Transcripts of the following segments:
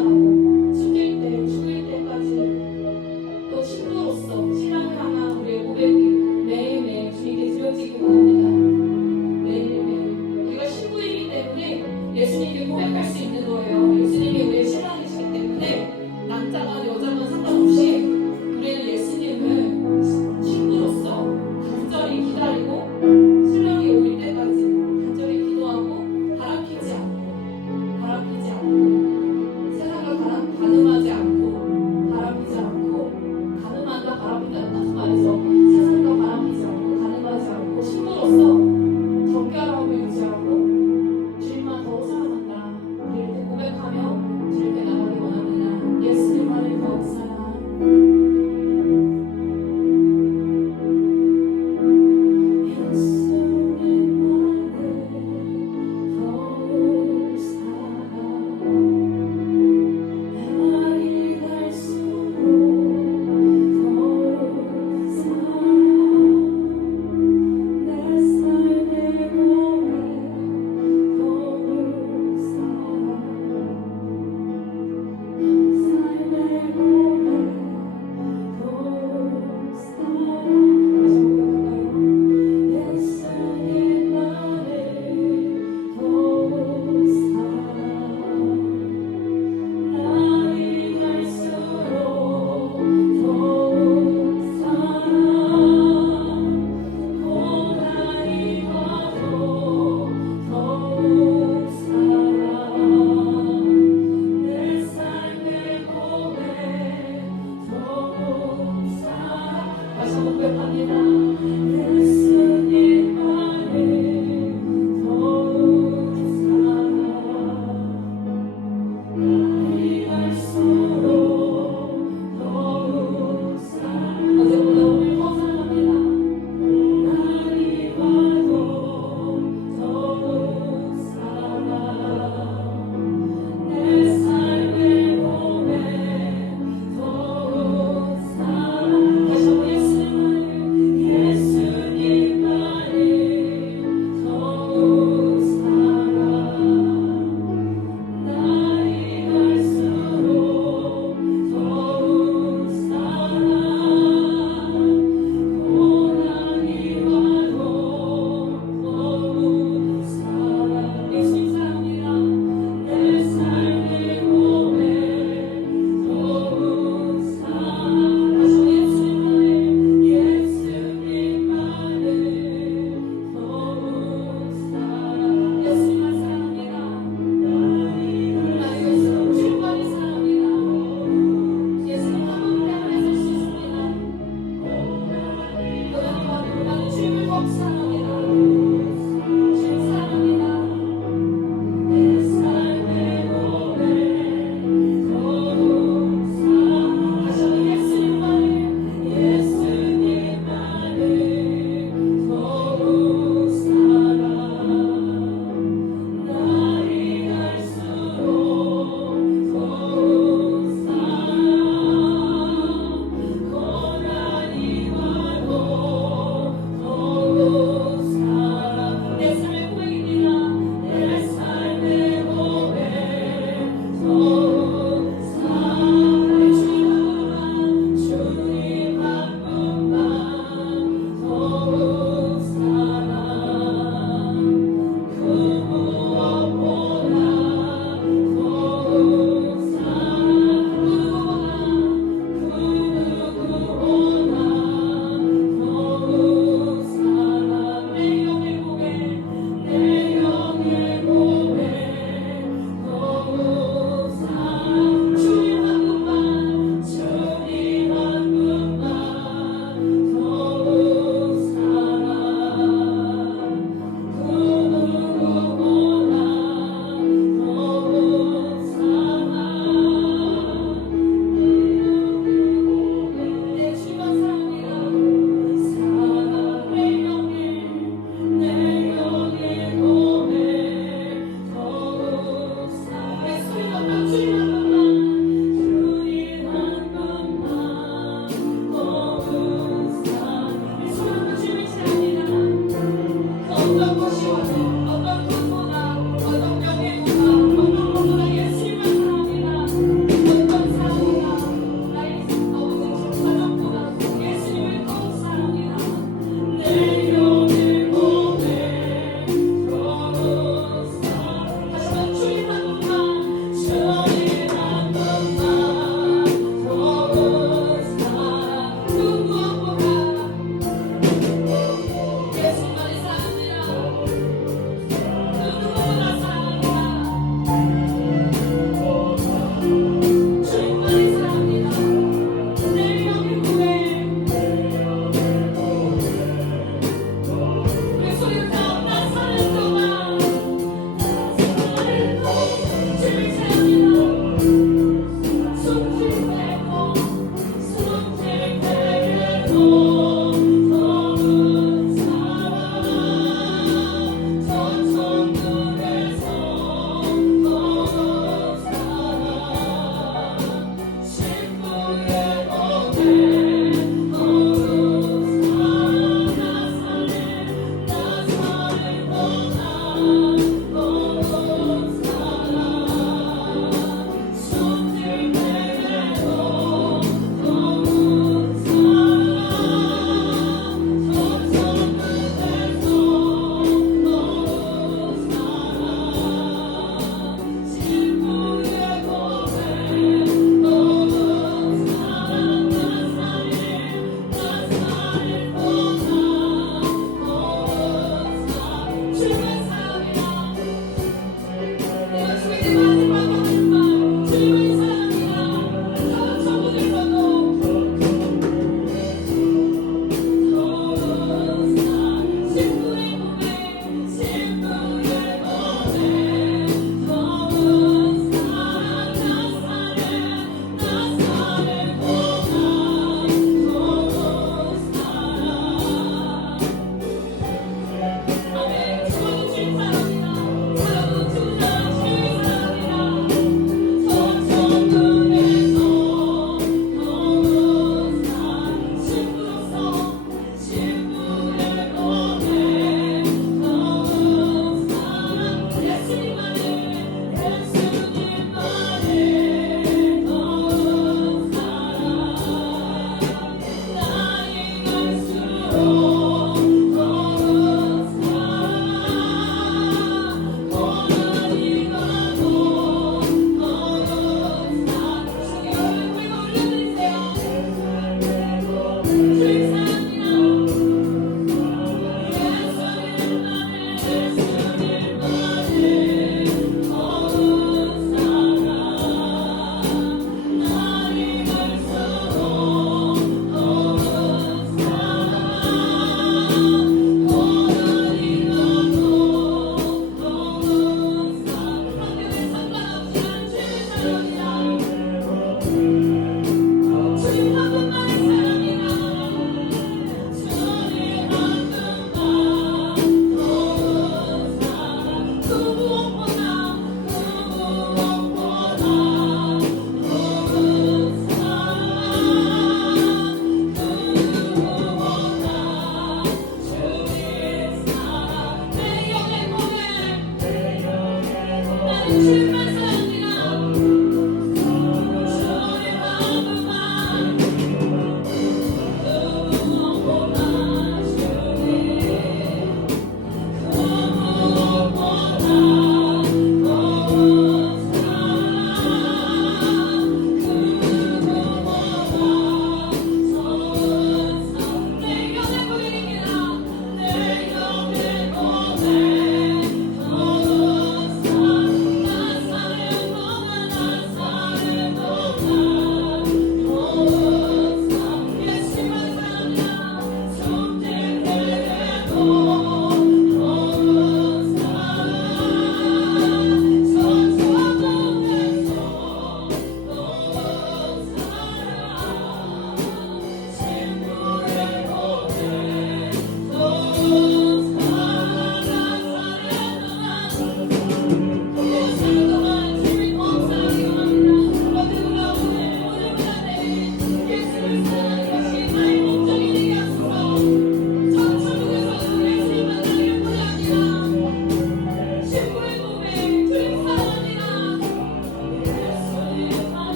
사랑하고 죽을 때 죽을 때까지 또 친구로서 신앙을 하나 우리의 고백이 매일매일 주님께 드려지기 바랍니다. 매일매일 우리가 신부이기 때문에 예수님께 고백할 수 있는 거예요. 예수님이 우리의 신랑이시기 때문에 남자건 여자건 상관없이 우리는 예수님을 친구로서 간절히 기다리고 신랑이 올 때까지 간절히 기도하고 바람피지 않고 세상과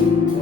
Yes.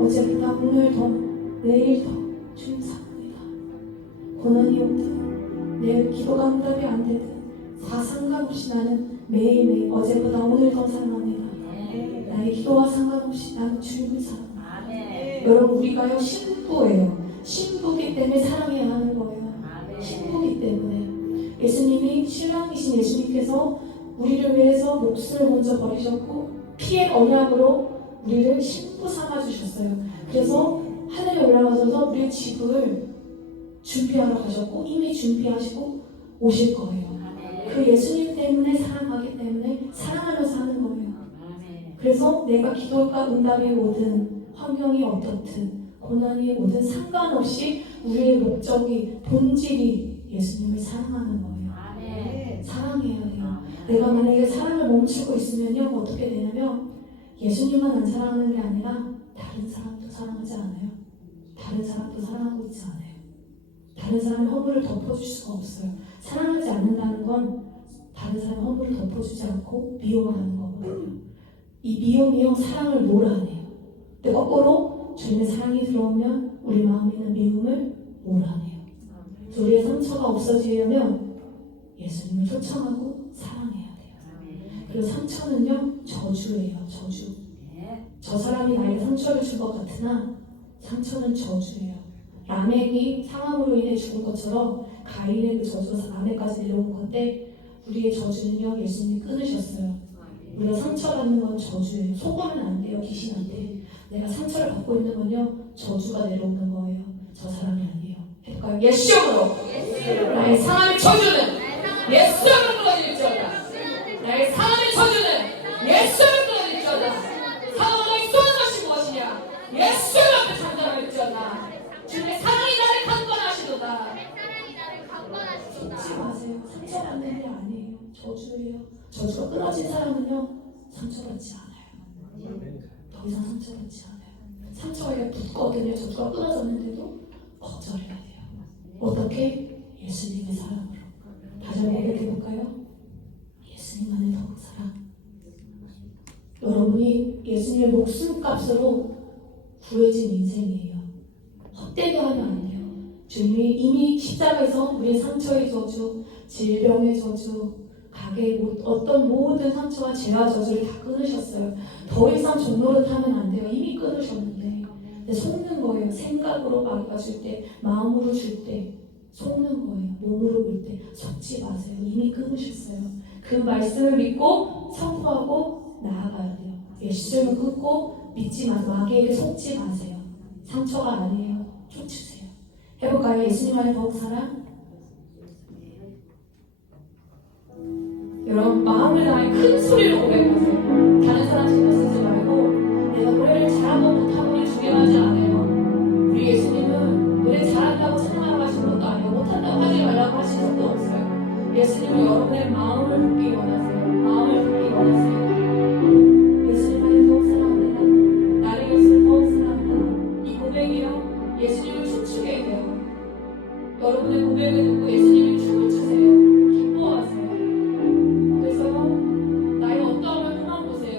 어제보다 오늘 더, 내일 더 주님 사랑합니다. 고난이 오든 내 기도가 응답이 안 되든 상관없이 나는 매일매일 어제보다 오늘 더 사랑합니다. 나의 기도와 상관없이 나는 주님을 사랑합니다. 여러분, 우리가요 신부예요. 신부기 때문에 사랑해야 하는 거예요. 신부기 때문에. 예수님이 신랑이신 예수님께서 우리를 위해서 목숨을 먼저 버리셨고 피의 언약으로 우리를 신부 삼아주셨어요. 그래서 하늘에 올라가셔서 우리의 집을 준비하러 가셨고 이미 준비하시고 오실 거예요. 그 예수님 때문에 사랑하기 때문에 사랑하면서 하는 거예요. 그래서 내가 기도가 응답이 오든 환경이 어떻든 고난이 오든 상관없이 우리의 목적이 본질이 예수님을 사랑하는 거예요. 사랑해야 돼요. 내가 만약에 사랑을 멈추고 있으면요 어떻게 되냐면 예수님만 안 사랑하는 게 아니라 다른 사람도 사랑하지 않아요. 다른 사람도 사랑하고 있지 않아요. 다른 사람의 허물을 덮어줄 수가 없어요. 사랑하지 않는다는 건 다른 사람의 허물을 덮어주지 않고 미워하는 거거든요. 이 미움이요 사랑을 몰아내요. 근데 거꾸로 주님의 사랑이 들어오면 우리 마음에 있는 미움을 몰아내요. 우리의 상처가 없어지려면 예수님을 초청하고 사랑해야 돼요. 그리고 상처는요 저주예요. 저주. 저 사람이 나에게 상처를 준 것 같으나 상처는 저주예요. 라멕이 상함으로 인해 죽은 것처럼 가인의 그 저주가 라멕까지 내려온 건데 우리의 저주는요 예수님이 끊으셨어요. 우리가 상처받는 건 저주예요. 속으면 안 돼요. 귀신 안 돼. 내가 상처를 받고 있는 건요 저주가 내려오는 거예요. 저 사람이 아니에요. 해볼까요? 예수로 나의 상함의 저주는 예수로 끊어질지어다. 나의 상함의 저주는 예수로 끊어질지어다. 상함을 쏘는 것이 무엇이냐? 예수 앞에 장담할지어다. 주님의 사랑이 나를 강권하시도다. 잊지 마세요. 상처받는 게 아니에요. 저주예요. 저주가 끊어진 사람은요 상처받지 않아요. 더 이상 상처받지 않아요. 상처가 이렇게 붙거든요. 저주가 끊어졌는데도 거절해야 돼요. 어떻게? 예수님의 사랑으로. 다시 한번 고백해볼까요? 예수님만의 더욱 사랑. 여러분이 예수님의 목숨값으로 구해진 인생이에요. 헛되게 하면 안 돼요. 주님이 이미 십자가에서 우리의 상처의 저주, 질병의 저주, 가게의 어떤 모든 상처와 죄와 저주를 다 끊으셨어요. 더 이상 종로를 타면 안 돼요. 이미 끊으셨는데. 근데 속는 거예요. 생각으로 마귀가 줄 때, 마음으로 줄 때 속는 거예요. 몸으로 볼 때 속지 마세요. 이미 끊으셨어요. 그 말씀을 믿고 선포하고 나아가야 돼요. 예수님을 끊고 믿지 마세요. 마귀에게 속지 마세요. 상처가 아니에요. 쫓으세요. 해볼까요? 예수님 안에 더욱 사랑. 여러분 마음을 다해 큰 소리로 고백하세요. 다른 사람 신경 쓰지 말고 내가 노래를 잘하고 못하고는 중요하지 않아요. 우리 예수님은 노래 잘한다고 찬양하라고 하신 것도 아니고 못한다고 하지 말라고 하신 것도 없어요. 예수님은 여러분의 마음을 듣기 원하세요. 마음을 듣기 원하세요. 예수님 안에 더욱 사랑합니다. 나를 예수를 더욱 사랑합니다. 이 고백이요 예수님을 춤추게 해요. 여러분의 고백을 듣고 예수님이 춤을 추세요. 기뻐하세요. 그래서 나의 어떠함을 보세요.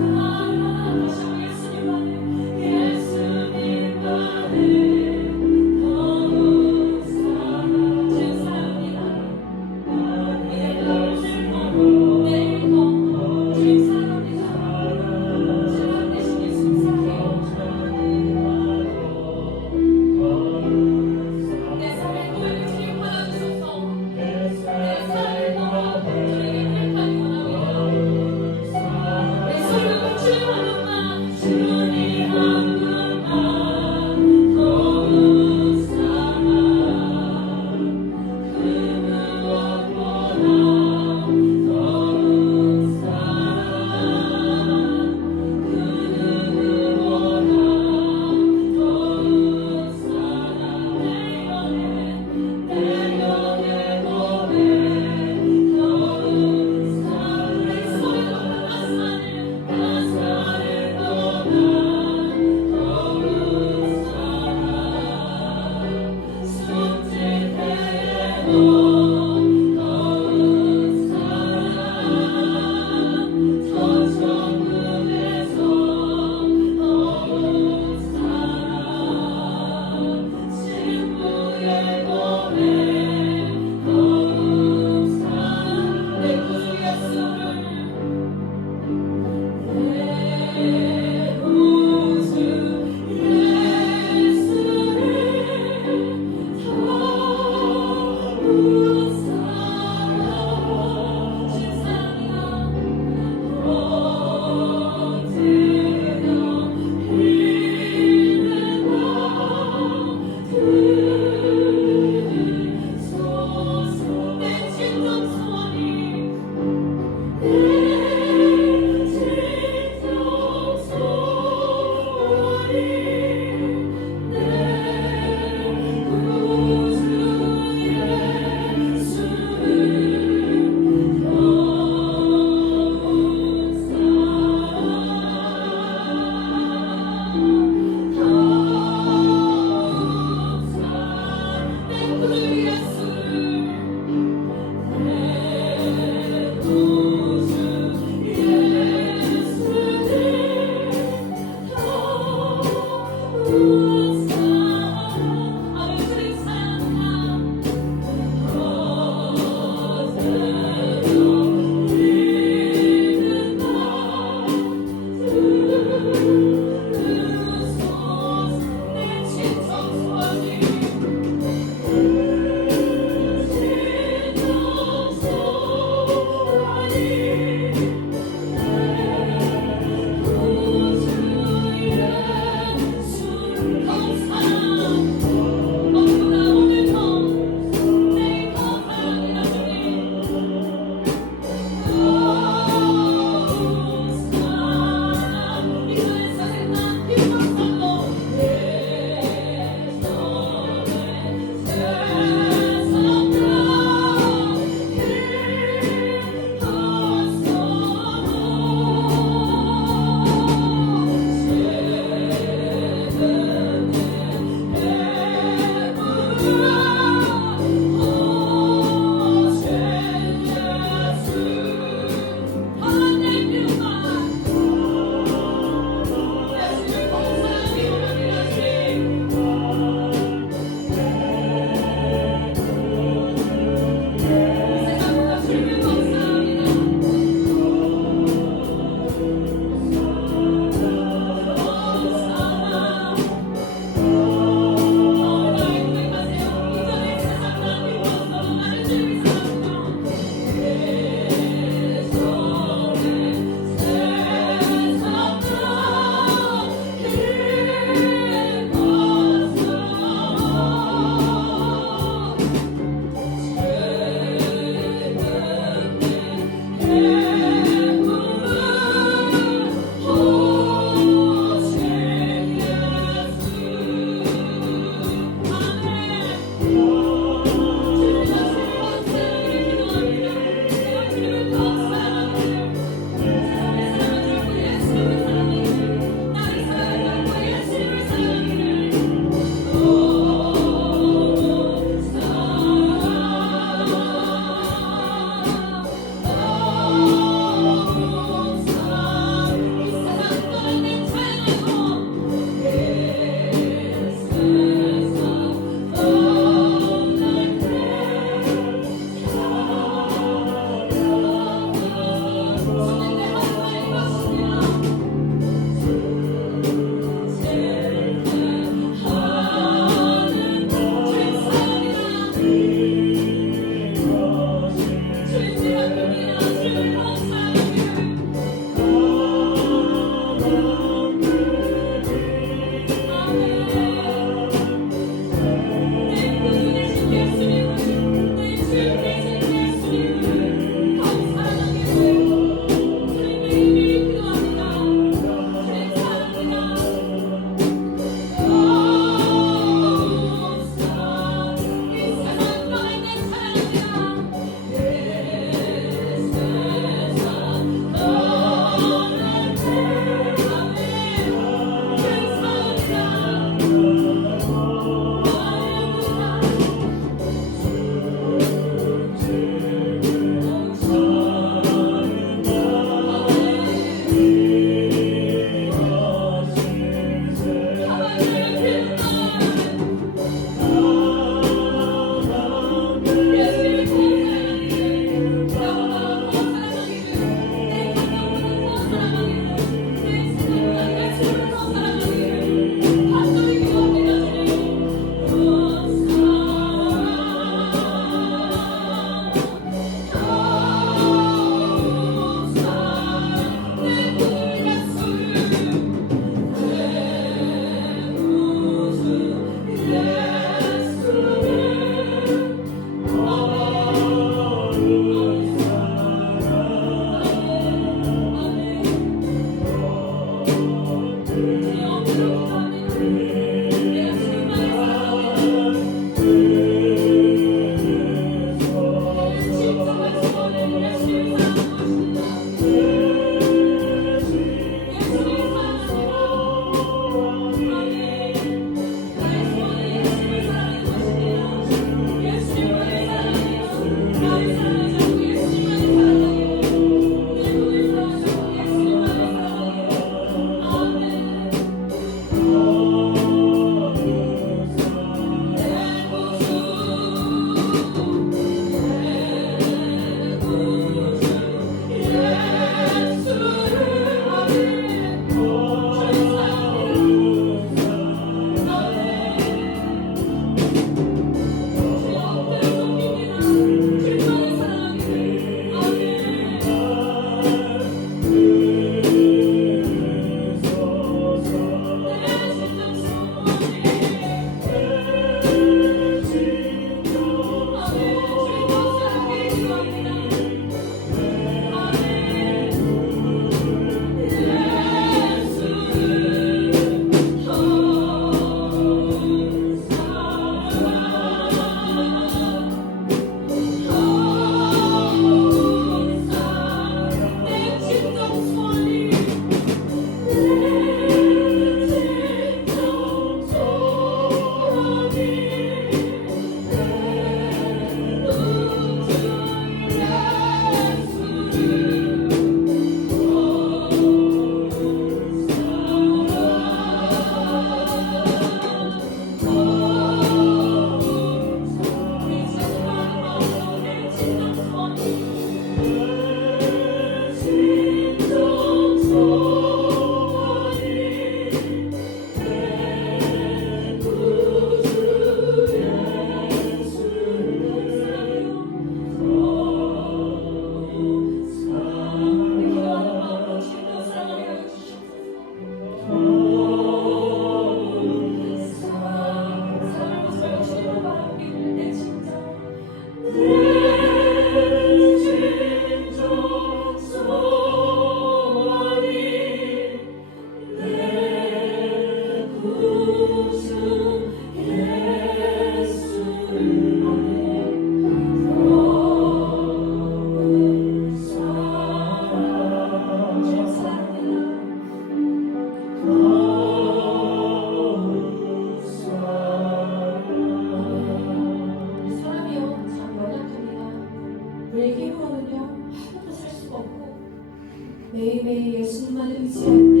우리 예수님만 의지할 때,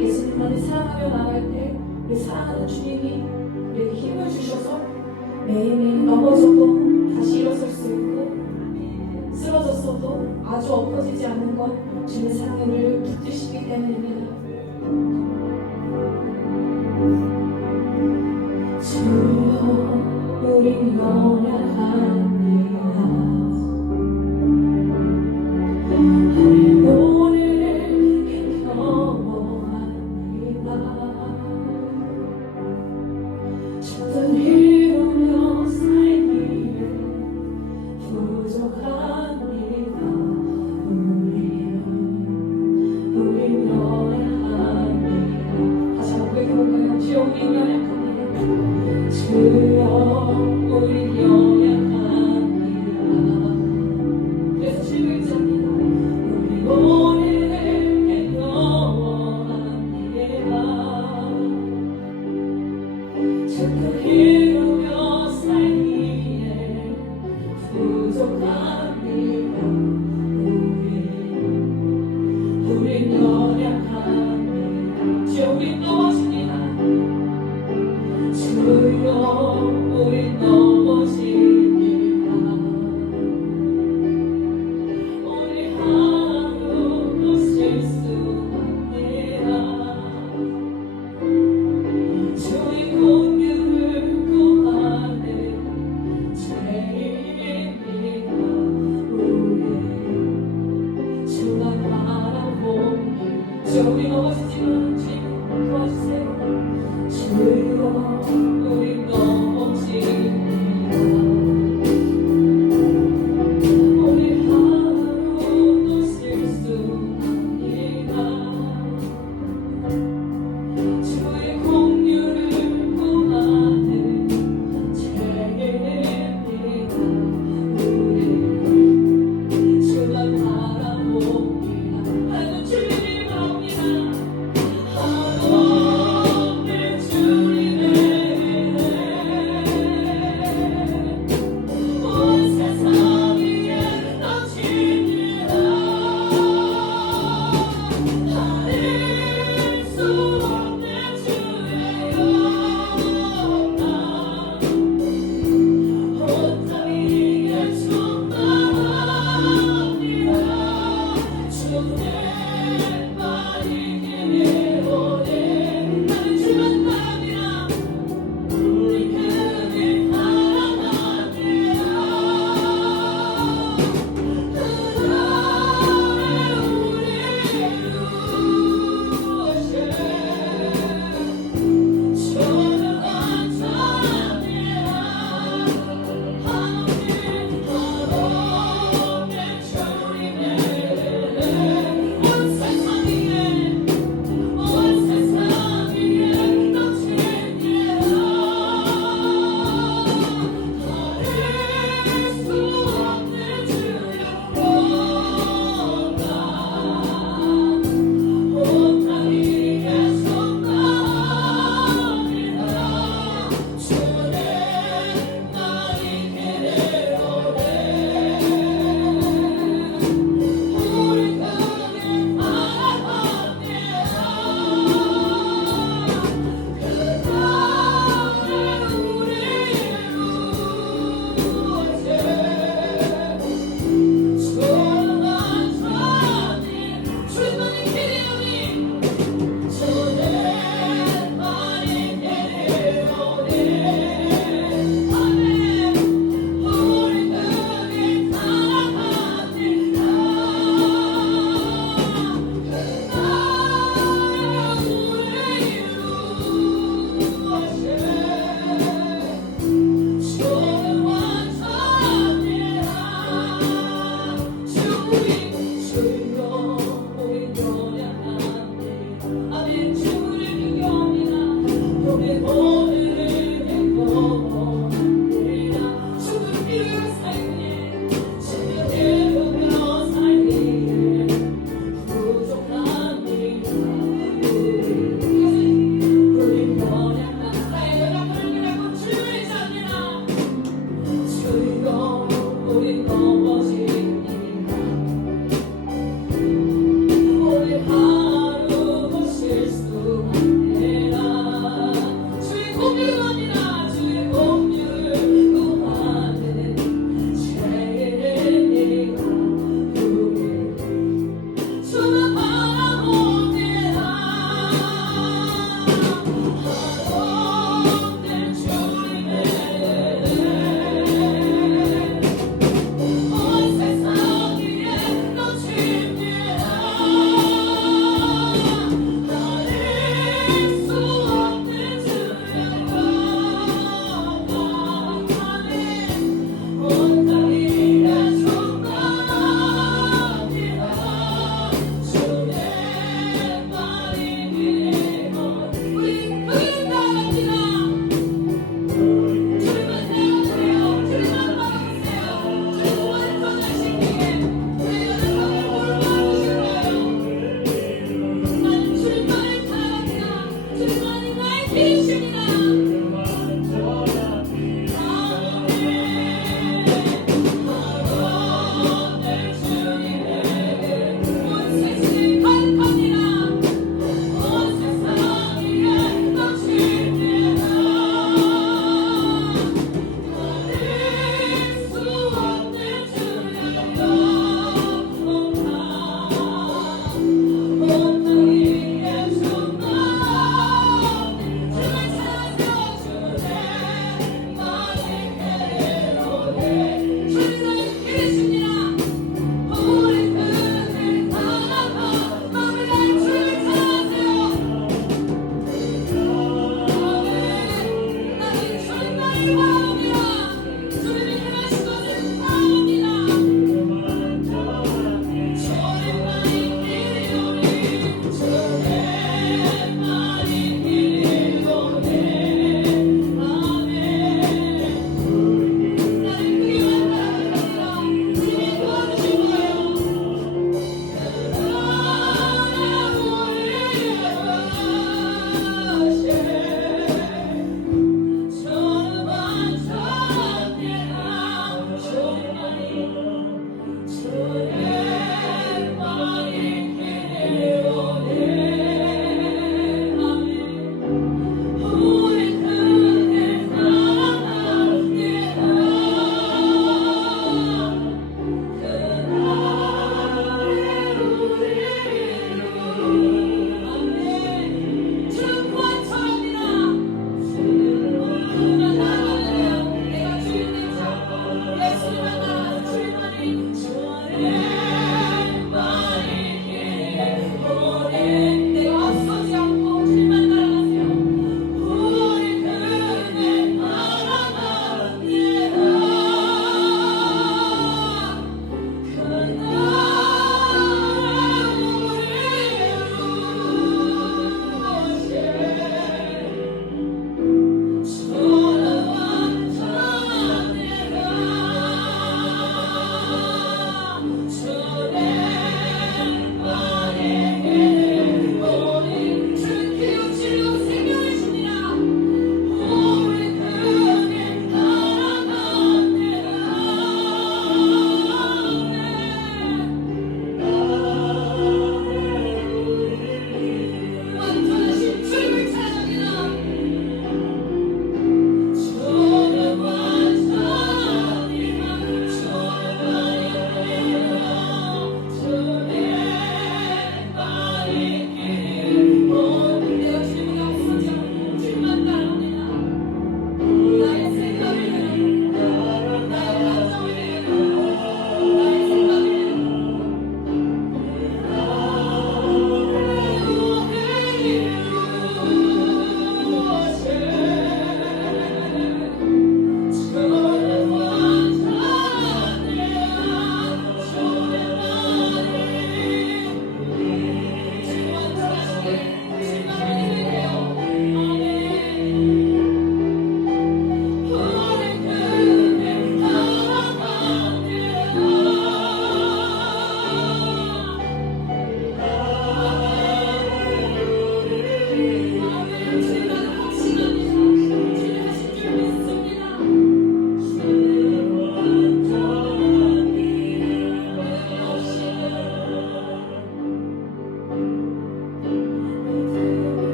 예수님만을 사랑하며 나갈 때, 우리 사랑하는 주님이 우리에게 힘을 주셔서 매일매일 넘어져도 다시 일어설 수 있고, 쓰러졌어도 아주 엎어지지 않는 것, 주님의 사랑이 우리를 붙드시기 때문입니다. 주여 우리 연약합니다. 우리 오늘 경험합니다. 죽던 이루며 살기에 부족합니다. 우리 연약합니다. 다시 한번 고백해볼까요? 주여 우리 연약합니다. 주여 우리 연약합니다. 그래서 7절입니다. 우리 오늘 행동합니다. 죽고 이루며 살기에 부족합니다. 우리 연약합니다. 주여 우리 넘어집니다. 주여 우리 넘어집니다.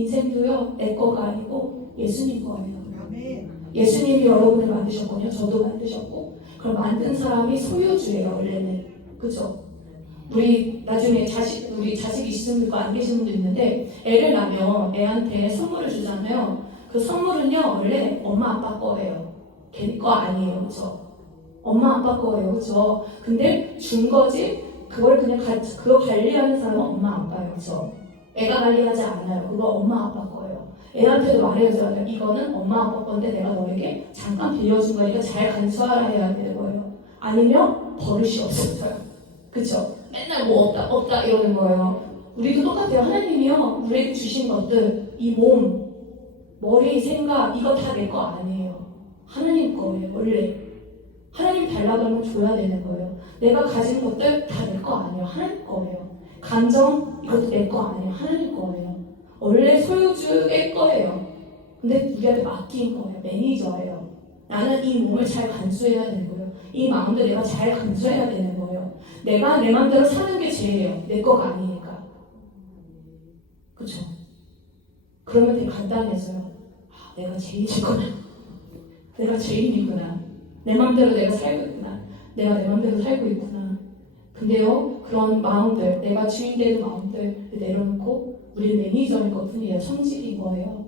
인생도요, 내 거가 아니고 예수님 거예요. 예수님이 여러분을 만드셨거든요. 저도 만드셨고. 그럼 만든 사람이 소유주예요, 원래는. 그죠? 우리 나중에 우리 자식 있으신 분도 안 계신 분도 있는데, 애를 낳으면 애한테 선물을 주잖아요. 그 선물은요, 원래 엄마 아빠 거예요. 걔 거 아니에요. 그죠? 엄마 아빠 거예요. 그죠? 근데 준 거지, 그걸 그냥 그거 관리하는 사람은 엄마 아빠예요. 그죠? 애가 관리하지 않아요. 그거 엄마 아빠 거예요. 애한테도 말해줘야 돼요. 이거는 엄마 아빠 건데 내가 너에게 잠깐 빌려준 거니까 잘 간수하라 해야 되는 거예요. 아니면 버릇이 없어져요. 그쵸? 맨날 뭐 없다 이러는 거예요. 우리도 똑같아요. 하나님이요, 우리에게 주신 것들, 이 몸, 머리, 생각, 이거 다 내 거 아니에요. 하나님 거예요. 원래 하나님 달라고 하면 줘야 되는 거예요. 내가 가진 것들 다 내 거 아니에요. 하나님 거예요. 감정, 이것도 내 거 아니에요. 하나님 거예요. 원래 소유주의 거예요. 근데 우리한테 맡긴 거예요. 매니저예요. 나는 이 몸을 잘 간수해야 되는 거예요. 이 마음도 내가 잘 간수해야 되는 거예요. 내가 내 마음대로 사는 게 죄예요. 내 거가 아니니까. 그쵸? 그러면 되게 간단해져요. 아, 내가 죄인이구나. 내가 죄인이구나. 내 마음대로 내가 살고 있구나. 내가 내 마음대로 살고 있구나. 근데요, 그런 마음들, 내가 주인 되는 마음들 내려놓고 우리는 매니저인 것 뿐이에요. 성질인 거예요.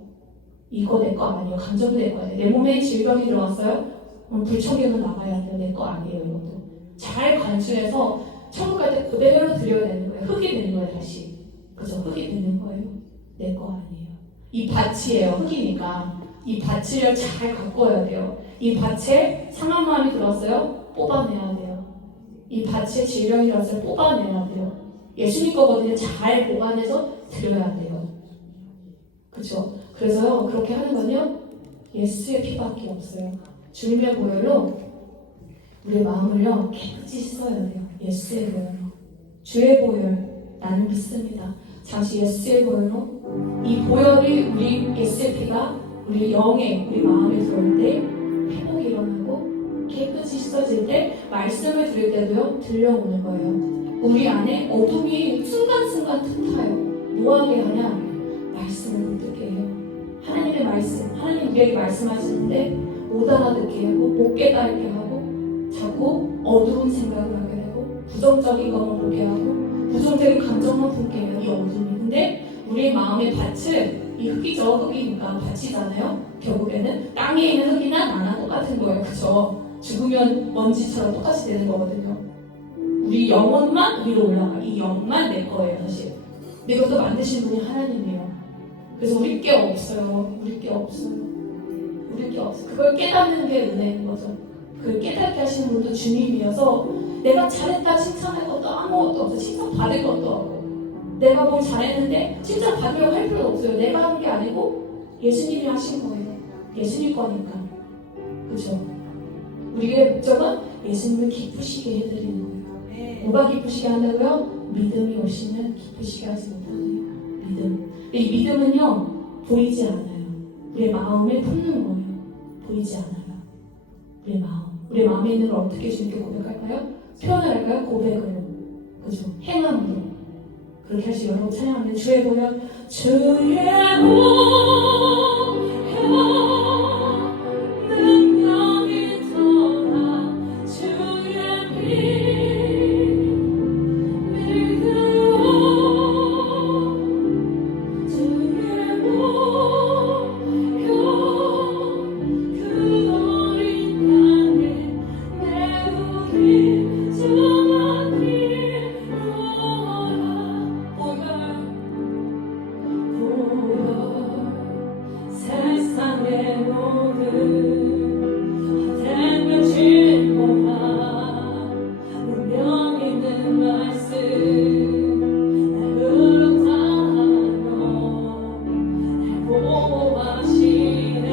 이거 내 거 아니에요. 감정도 내 거 아니에요. 내 몸에 질병이 들어왔어요? 불청객은 나가야 돼요. 내 거 아니에요. 이것도 잘 관수해서 천국 갈 때 그대로 드려야 되는 거예요. 흙이 되는 거예요. 다시. 그죠? 흙이 되는 거예요. 내 거 아니에요. 이 밭이에요. 흙이니까 이 밭을 잘 가꿔야 돼요. 이 밭에 상한 마음이 들었어요? 뽑아내야 돼요. 이 밭에 질병이 들었어요? 뽑아내야 돼요. 예수님 거거든요. 잘 보관해서 드려야 돼요. 그렇죠? 그래서요, 그렇게 하는 건요, 예수의 피밖에 없어요. 주님의 보혈로 우리의 마음을요, 깨끗이 씻어야 돼요. 예수의 보혈로. 주의 보혈, 나는 믿습니다. 잠시 예수의 보혈로, 이 보혈이 우리 예수의 피가 우리 영에, 우리 마음에 들어올 때 회복이 일어나고 깨끗이 씻어질 때 말씀을 들을 때도요, 들려오는 거예요. 우리 안에 어둠이 순간순간 틈타요. 뭐하게 하냐? 말씀을 못 듣게 해요. 하나님의 말씀, 하나님 우리에게 말씀하시는데 못 알아듣게 하고 못 깨닫게 하고 자꾸 어두운 생각을 하게 되고 부정적인 것만 보게 하고 부정적인 감정만 품게 해요. 이 어둠이. 근데 우리의 마음의 밭을, 이 흙이죠. 흙이니까 밭이잖아요. 결국에는 땅에 있는 흙이나 나나 똑같은 거예요. 그쵸? 죽으면 먼지처럼 똑같이 되는 거거든요. 우리 영혼만 위로 올라가. 이 영만 내 거예요. 사실. 근데 이것도 만드신 분이 하나님이에요. 그래서 우리 게 없어요. 우리 게 없어요. 우리 게 없어요. 그걸 깨닫는 게 은혜인 거죠. 그걸 깨닫게 하시는 분도 주님이어서 내가 잘했다 칭찬할 것도 아무것도 없어요. 칭찬 받을 것도 없고 내가 뭘 잘했는데 칭찬 받으려고 할 필요도 없어요. 내가 한 게 아니고 예수님이 하신 거예요. 예수님 거니까. 그렇죠? 우리의 목적은 예수님을 기쁘시게 해드리는 거예요. 뭐가 기쁘시게 한다고요? 믿음이 오시면 기쁘시게 하지 못하는 믿음. 이 믿음은요, 보이지 않아요. 우리의 마음에 품는 거예요. 보이지 않아요. 우리의 마음. 우리의 마음에 있는 걸 어떻게 주님께 고백할까요? 표현을 할까요? 고백으로. 그죠? 행함으로. 그렇게 하시고 여러분 찬양하면 주의 보혈, 주의 보혈 능력이 더하 주의 피 믿으오 주의 보혈 그 어린 양의 메우리 주만 믿어라. 세상의 모든 헛된 질보한 운명 있는 말씀 날 의롭다하며 날 보호하시네.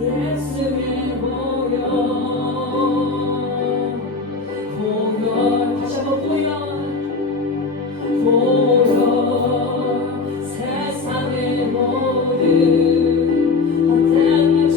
예수의 보혈 다시 한번 보혈 세상의 모든 헛된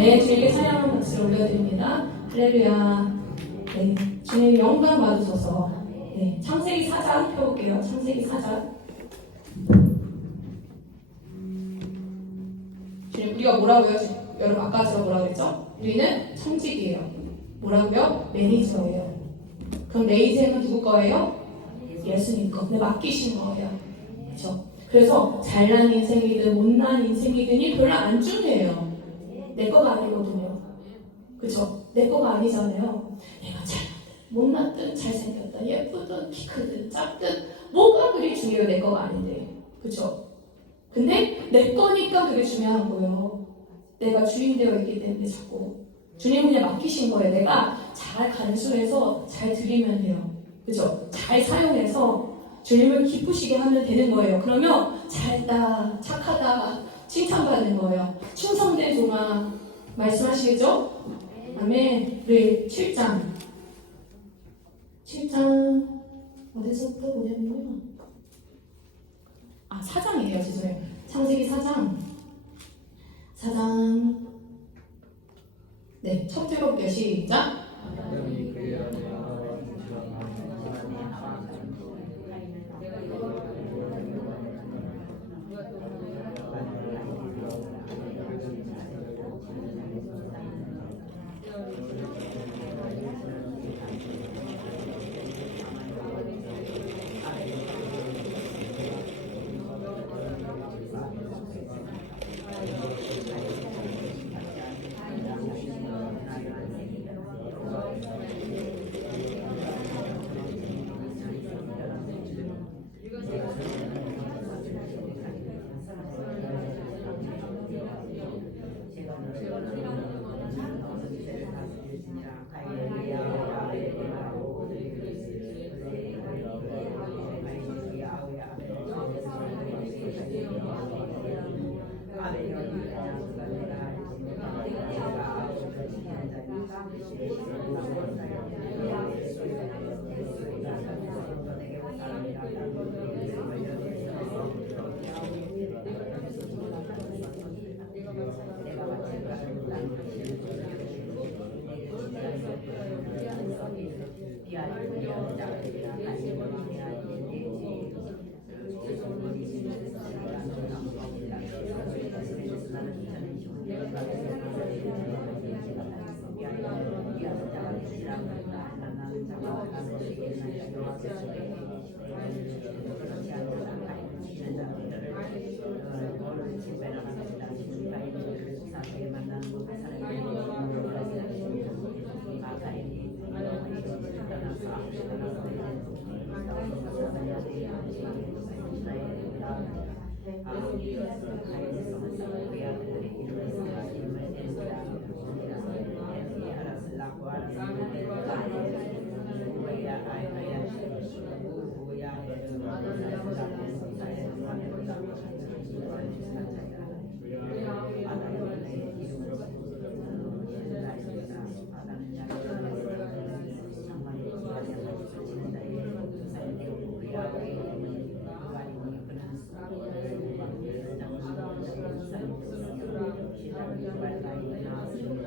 네, 주님께 찬양하는 박수를 올려드립니다. 할렐루야. 네, 주님 영광 받으셔서 네, 창세기 4장 펴볼게요. 창세기 4장. 주님, 우리가 뭐라고요? 여러분 아까 제가 뭐라고 했죠? 우리는 청직이에요. 뭐라고요? 매니저예요. 그럼 내 인생은 누구 거예요? 예수님 거. 근데 맡기신 거예요. 그렇죠? 그래서 잘난 인생이든 못난 인생이든이 별로 안 중요해요. 내 거가 아니거든요. 그렇죠? 내 거가 아니잖아요. 내가 잘났든 못났든 잘생겼든 예쁘든 키 크든 작든 뭐가 그리 중요해요. 내 거가 아닌데. 그렇죠? 근데 내 거니까 그게 중요한 거예요. 내가 주인 되어 있기 때문에 자꾸 주님은 그냥 맡기신 거예요. 내가 잘 간수해서 잘 드리면 돼요. 그죠? 잘 사용해서 주님을 기쁘시게 하면 되는 거예요. 그러면 잘했다, 착하다, 칭찬받는 거예요. 충성된 종아 말씀하시겠죠? 아멘. 우리 7장 어디서부터 보냐면요. 4장이에요. 죄송해요. 창세기 4장 네, 첫 들어볼게요. 시작.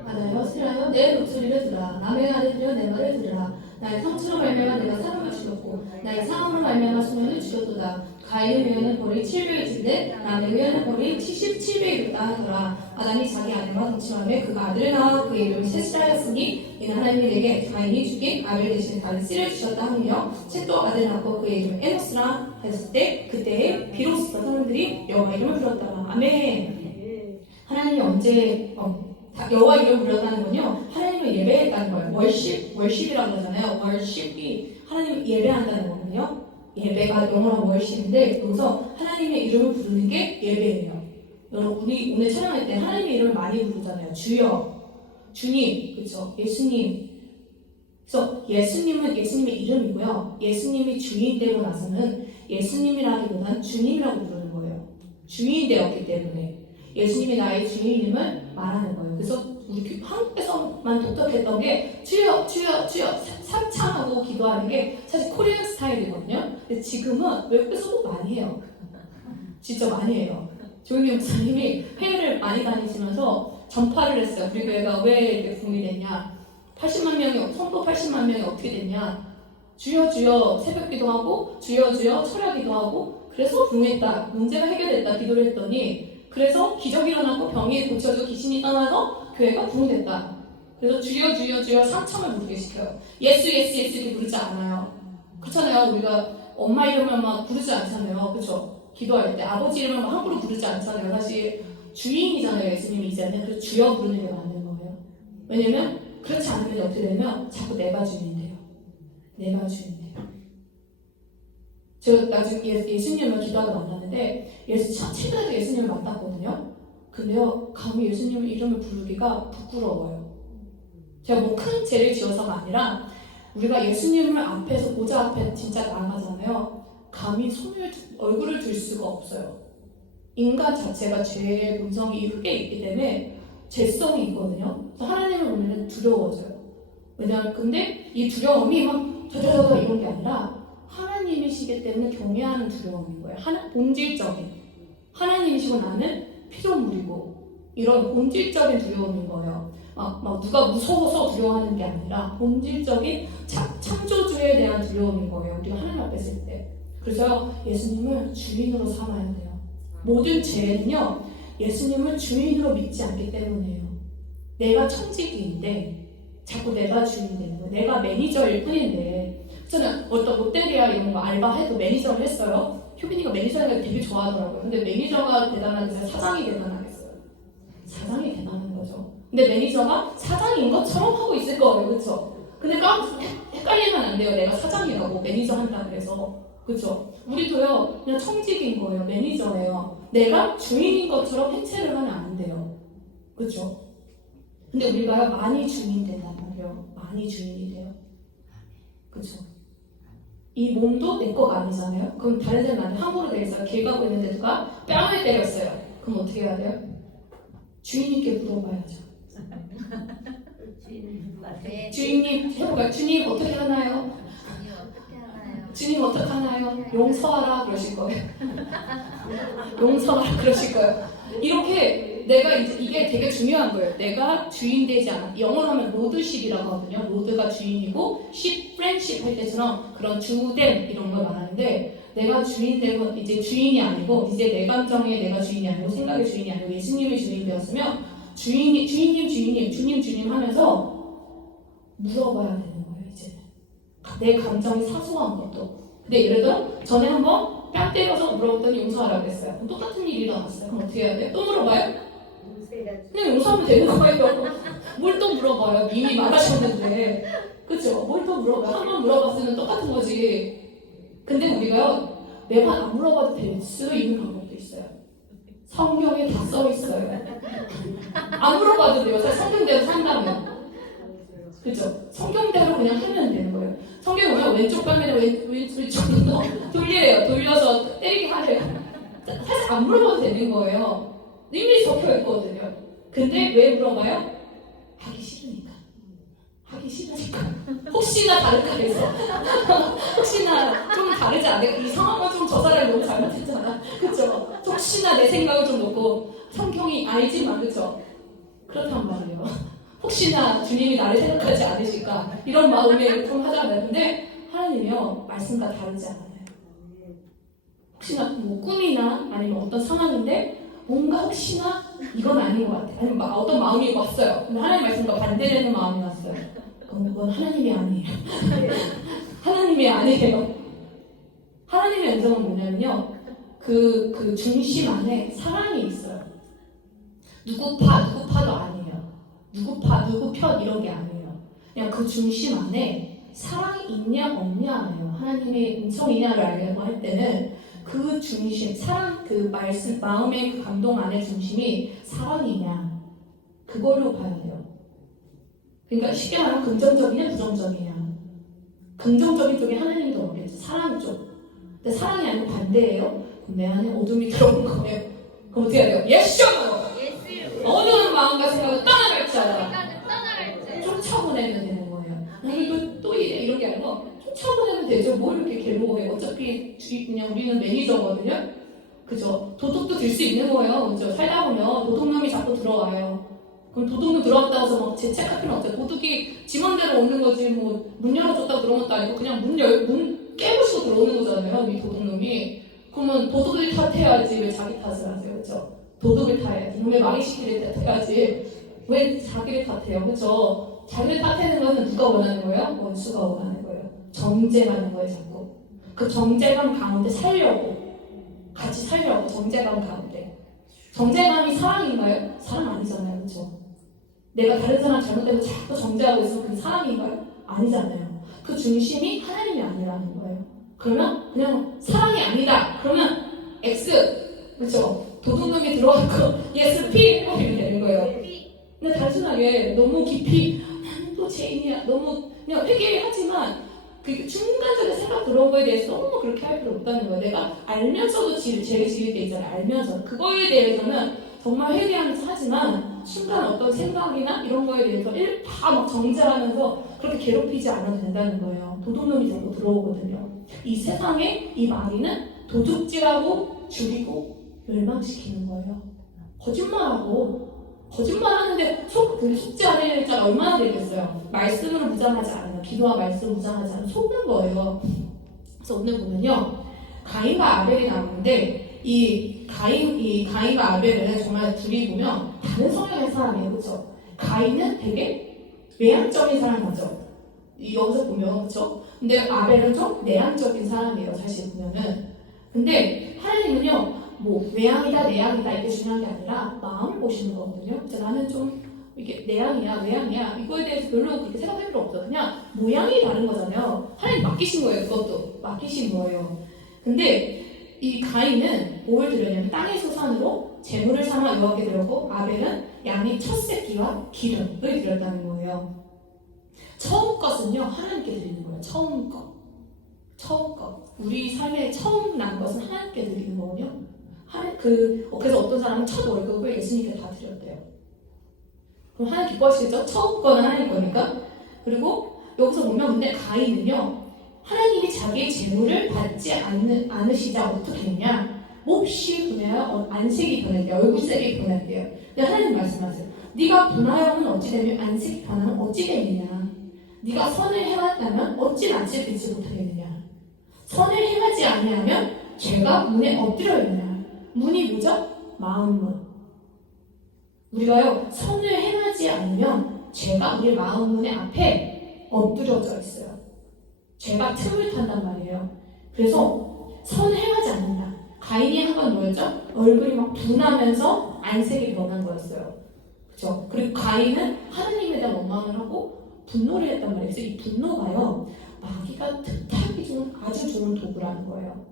하나여 싫어요 내 목소리를 들으라. 남의 말을 들여 내 말을 들으라. 나의 성취로 말미암아 내가 사람을 죽였고 나의 상함으로 말미암아 소년을 죽였도다. 가인의 의하는 벌이 700일인데 남의 의하는 벌이 77배이로다 하더라. 아담이 자기 아내와 동침하며 그가 아들을 낳아 그의 이름을 셋이라 하였으니 이는 하나님이 내게 가인이 죽인 아벨 대신 다윗을 주셨다 하며 셋도 아들을 낳고 그의 이름을 에노스라 했을 때 그때에 비로소 사람들이 여호와 이름을 불렀다. 아멘. 하나님이 언제 여호와 이름을 불렀다는 건요, 하나님을 예배했다는 거예요. 월십이라고 하잖아요. 월십이 하나님을 예배한다는 거거든요. 예배가 영어로 월십인데, 여기서 하나님의 이름을 부르는 게 예배예요. 여러분, 우리 오늘 촬영할 때 하나님의 이름을 많이 부르잖아요. 주여, 주님, 그렇죠? 예수님. 그래서 예수님은 예수님의 이름이고요. 예수님이 주인 되고 나서는 예수님이라기보다는 주님이라고 부르는 거예요. 주인이 되었기 때문에. 예수님이 나의 주인임을 말하는 거예요. 그래서 우리 한국에서만 독특했던 게 주여 주여 주여 삼창하고 기도하는 게 사실 코리안 스타일이거든요. 근데 지금은 외국에서도 많이 해요. 진짜 많이 해요. 조용히 목사님이 회의를 많이 다니시면서 전파를 했어요. 우리 교회가 왜 이렇게 붐이 됐냐, 80만 명이 성도 80만 명이 어떻게 됐냐, 주여 주여 새벽 기도하고 주여 주여 철야 기도하고 그래서 붐했다, 문제가 해결됐다 기도를 했더니 그래서 기적이 일어나고 병이 고쳐지고 귀신이 떠나서 교회가 부흥됐다. 그래서 주여 주여 주여 3천을 부르게 시켜요. 예수 예수 예수 이렇게 부르지 않아요. 그렇잖아요. 우리가 엄마 이름을 막 부르지 않잖아요. 그쵸? 기도할 때 아버지 이름을 막 함부로 부르지 않잖아요. 사실 주인이잖아요. 예수님이 이제는. 그래서 주여 부르는 게 맞는 거예요. 왜냐면 그렇지 않으면 어떻게 되면 자꾸 내가 주인이 돼요. 내가 주인이 돼요. 제가 나중에 예수님을 기도하다 만났는데 최근에도 예수님을 만났거든요. 근데요, 감히 예수님 이름을 부르기가 부끄러워요. 제가 뭐 큰 죄를 지어서가 아니라 우리가 예수님을 앞에서 보좌 앞에 진짜 나아가잖아요. 감히 얼굴을 들 수가 없어요. 인간 자체가 죄의 본성이 흙에 있기 때문에 죄성이 있거든요. 그래서 하나님을 보면 두려워져요. 왜냐하면 근데 이 두려움이 막 저저저 이런 게 아니라 하나님이시기 때문에 경외하는 두려움인 거예요. 본질적인 하나님이시고 나는 피조물이고 이런 본질적인 두려움인 거예요. 막 누가 무서워서 두려워하는 게 아니라 본질적인 창조주에 대한 두려움인 거예요. 우리가 하나님 앞에 있을 때. 그래서 예수님을 주인으로 삼아야 돼요. 모든 죄는요, 예수님을 주인으로 믿지 않기 때문이에요. 내가 청지기인데 자꾸 내가 주인이 되는 거예요. 내가 매니저일 뿐인데. 저는 어떤 롯데리아 이런 거 알바해도 매니저를 했어요. 효빈이가 매니저를 되게 좋아하더라고요. 근데 매니저가 대단하겠어요? 사장이 대단하겠어요? 사장이 대단한 거죠. 근데 매니저가 사장인 것처럼 하고 있을 거예요. 그렇죠? 근데 헷갈리면 안 돼요. 내가 사장이라고 매니저 한다 그래서. 그렇죠? 우리도요, 그냥 청직인 거예요. 매니저예요. 내가 주인인 것처럼 행세를 하면 안 돼요. 그렇죠? 근데 우리가 많이 주인 된단 말이에요. 많이 주인이 돼요. 그렇죠? 이 몸도 내 거가 아니잖아요. 그럼 다른 사람 나한테 함부로 돼 있어요. 길 가고 있는데 누가 뺨을 때렸어요. 그럼 어떻게 해야 돼요? 주인님께 물어봐야죠. 주인님 해볼까요? 주님 어떻게 하나요? 주님 어떻게 하나요? 용서하라 그러실 거예요. 용서하라 그러실 거예요. 이렇게 내가 이게 되게 중요한 거예요. 내가 주인 되지 않아. 영어로 하면 로드십이라고 하거든요. 로드가 주인이고 십, 프렌십 할 때처럼 그런 주댐 이런 걸 말하는데 내가 주인 되고 이제 주인이 아니고 이제 내 감정의 내가 주인이 아니고 생각의 주인이 아니고 예수님의 주인이 되었으면 주님 하면서 물어봐야 되는 거예요. 이제 내 감정이 사소한 것도. 근데 예를 들어 전에 한번 뺨 때려서 물어봤더니 용서하라고 했어요. 그럼 똑같은 일이 일어났어요. 그럼 어떻게 해야 돼요? 또 물어봐요? 그냥 용서하면 되는 거예요. 뭘 또 물어봐요? 이미 말하셨는데. 그쵸? 뭘 또 물어봐요? 한 번 물어봤으면 똑같은 거지. 근데 우리가요, 매번 안 물어봐도 될 수 있는 방법도 있어요. 성경에 다 써 있어요. 안 물어봐도 돼요. 성경대로 산다면. 그죠? 성경대로 그냥 하면 되는 거예요. 성경 보면 왼쪽 뺨에는 왼쪽으로 돌려요. 돌려서 때리게 하래요. 사실 안 물어봐도 되는 거예요. 이미 적혀 있거든요. 근데 왜 물어봐요? 하기 싫으니까. 하기 싫으니까. 혹시나 다를까 해서. 혹시나 좀 다르지 않을까? 이 상황은 좀 저 사람이 너무 잘못했잖아. 그쵸? 혹시나 내 생각을 좀 놓고 성경이 알지만, 그쵸? 그렇단 말이에요. 혹시나 주님이 나를 생각하지 않으실까? 이런 마음에 좀 하잖아요. 근데 하나님이요, 말씀과 다르지 않아요. 혹시나 뭐 꿈이나 아니면 어떤 상황인데 뭔가 혹시나 이건 아닌 것 같아요. 아니면 어떤 마음이 왔어요. 근데 하나님 말씀과 반대되는 마음이 왔어요. 그럼 그건 하나님이 아니에요. 하나님이 아니에요. 하나님의 음성은 뭐냐면요. 그 중심 안에 사랑이 있어요. 누구 파도 아니에요. 누구 편 이런 게 아니에요. 그냥 그 중심 안에 사랑이 있냐 없냐예요. 하나님의 음성이냐를 알려고 할 때는 그 중심, 사랑 그 말씀, 마음의 그 감동 안의 중심이 사랑이냐 그걸로 봐야 돼요. 그러니까 쉽게 말하면 긍정적이냐 부정적이냐. 긍정적인 쪽에 하나님이 더 오겠죠. 사랑 쪽. 근데 사랑이 아니고 반대예요. 그럼 내 안에 어둠이 들어온 거예요. 그럼 어떻게 해야 돼요? 예수! 어두운 마음과 생각을 떠나갈 자. 쫓아보내면 되는 거예요. 이거 또 이래 이런 게 아니고 쫓아보내면 되죠. 뭘 이렇게 괴로워해. 어차피 그냥 우리는 매니저거든요. 그죠? 도둑도 들 수 있는 거예요. 그죠? 살다 보면 도둑놈이 자꾸 들어와요. 그럼 도둑놈 들어왔다고 해서 막 재책할 필요는 없어요. 도둑이 지맘대로 오는 거지 뭐 문 열어줬다고 들어온 것도 아니고 그냥 문 깨부시고 들어오는 거잖아요. 이 도둑놈이. 그러면 도둑을 탓해야지 왜 자기 탓을 하세요. 그죠? 도둑을 탓해야지. 이놈의 망의시키를 탓해야지. 왜 자기를 탓해요? 그죠? 자기를 탓하는 것은 누가 원하는 거예요? 원수가 원하는 거예요. 정죄하는 거예요, 자꾸. 그 정제감 가운데 살려고, 같이 살려고. 정제감 가운데. 정제감이 사랑인가요? 사랑 아니잖아요, 그렇죠? 내가 다른 사람 잘못된 거 자꾸 정죄하고 있으면 그게 사랑인가요? 아니잖아요. 그 중심이 하나님이 아니라는 거예요. 그러면 그냥 사랑이 아니다. 그러면 X, 그렇죠? 도둑놈이 들어가고 예스 P 이렇게 되는 거예요. 근데 단순하게 너무 깊이 나는 또 죄인이야. 너무 그냥 회개하지만 그 중간적인 생각 들어온 거에 대해서 너무 그렇게 할 필요 없다는 거예요. 내가 알면서도 죄를 지을 때 있잖아요. 알면서 그거에 대해서는 정말 회개하면서 하지만 순간 어떤 생각이나 이런 거에 대해서 다 막 정죄하면서 그렇게 괴롭히지 않아도 된다는 거예요. 도둑놈이 자꾸 들어오거든요. 이 세상에 이 마귀는 도둑질하고 죽이고 멸망시키는 거예요. 거짓말하는데 속지 않을 자가 얼마나 되겠어요. 말씀으로 무장하지 않으면, 기도와 말씀 무장하지 않으면 속는 거예요. 그래서 오늘 보면요, 가인과 아벨이 나오는데 이 가인과 아벨은 정말 둘이 보면 다른 성향의 사람이에요, 그렇죠? 가인은 되게 외향적인 사람 같죠? 여기서 보면 그렇죠? 근데 아벨은 좀 내향적인 사람이에요, 사실 보면은. 근데 하나님은요, 뭐 외향이다 내향이다 이게 중요한 게 아니라 마음을 보시는 거거든요. 나는 좀 이게 내향이야 외향이야 이거에 대해서 별로 그렇게 생각할 필요 없어. 그냥 모양이 다른 거잖아요. 하나님 맡기신 거예요. 그것도 맡기신 거예요. 근데 이 가인은 뭘 드렸냐면 땅의 소산으로 재물을 삼아 여호와께 드렸고, 아벨은 양의 첫 새끼와 기름을 드렸다는 거예요. 처음 것은요 하나님께 드리는 거예요. 처음 것. 우리 삶에 처음 난 것은 하나님께 드리는 거거든요. 그래서 어떤 사람은 첫 월급을 예수님께 다 드렸대요. 그럼 하나님 기뻐하시겠죠? 처음 거는 하나님 거니까. 그리고 여기서 보면 근데 가인은요, 하나님이 자기의 재물을 받지 않으시자 어떻게 했냐? 몹시 분하여 안색이 변했대요. 얼굴색이 변했대요. 근데 하나님 말씀하세요. 네가 분하여는 어찌 되며 안색이 변하면 어찌 되느냐? 네가 선을 행했다면 어찌 낯을 빚지 못하겠느냐? 선을 행하지 아니하면 죄가 문에 엎드려 있느냐? 문이 뭐죠? 마음문. 우리가요 선을 행하지 않으면 죄가 우리 마음문의 앞에 엎드려져 있어요. 죄가 틈을 탄단 말이에요. 그래서 선을 행하지 않는다. 가인이 한 건 뭐였죠? 얼굴이 막 분하면서 안색이 변한 거였어요. 그렇죠? 그리고 가인은 하나님에 대한 원망을 하고 분노를 했단 말이에요. 그래서 이 분노가요 마귀가 특하기 좋은 아주 좋은 도구라는 거예요.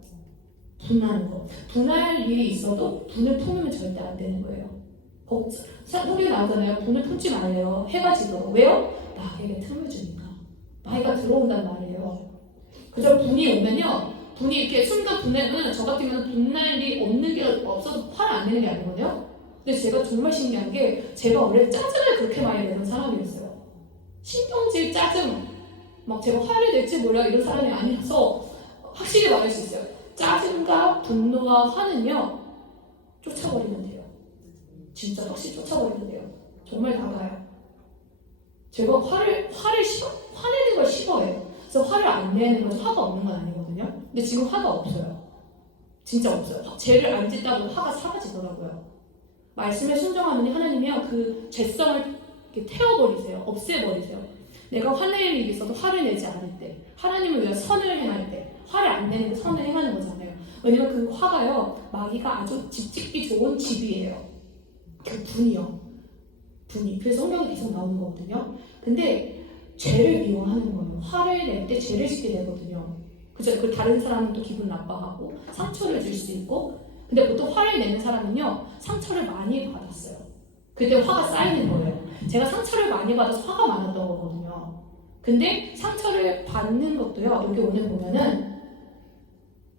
분하는 거. 분할 일이 있어도 분을 품으면 절대 안 되는 거예요. 성경에 나오잖아요. 분을 품지 말래요. 해가 지도록. 왜요? 마귀에게 틈을 주니까. 마귀가 들어온단 말이에요. 그래서 분이 오면요. 분이 이렇게 순간 분내면 저 같은 경우는 분날 일이 없는 게 없어서 화를 안 내는 게 아니거든요. 근데 제가 정말 신기한 게 제가 원래 짜증을 그렇게 많이 내는 사람이었어요. 신경질 짜증. 막 제가 화를 낼지 몰라 이런 사람이 아니라서 확실히 말할 수 있어요. 짜증과 분노와 화는요 쫓아버리면 돼요. 진짜 확실히 쫓아버리면 돼요. 정말 달라요. 제가 화내는 걸 싫어해요. 그래서 화를 안 내는 건 화가 없는 건 아니거든요. 근데 지금 화가 없어요. 진짜 없어요. 죄를 안 짓다고 화가 사라지더라고요. 말씀에 순종하면 하나님이요 그 죄성을 이렇게 태워버리세요. 없애버리세요. 내가 화낼 일이 있어도 화를 내지 않을 때, 하나님을 위해 선을 행할 때, 화를 안 내는 게 선을 행하는 거잖아요. 왜냐면 그 화가요, 마귀가 아주 집 짓기 좋은 집이에요. 그 분이요. 그래서 성경에 계속 나오는 거거든요. 근데 죄를 미워하는 거예요. 화를 낼 때 죄를 짓게 되거든요. 그죠? 그 다른 사람은 또 기분 나빠하고 상처를 줄 수 있고. 근데 보통 화를 내는 사람은요, 상처를 많이 받았어요. 그때 화가 쌓이는 거예요. 제가 상처를 많이 받아서 화가 많았던 거거든요. 근데 상처를 받는 것도요, 여기 오늘 보면은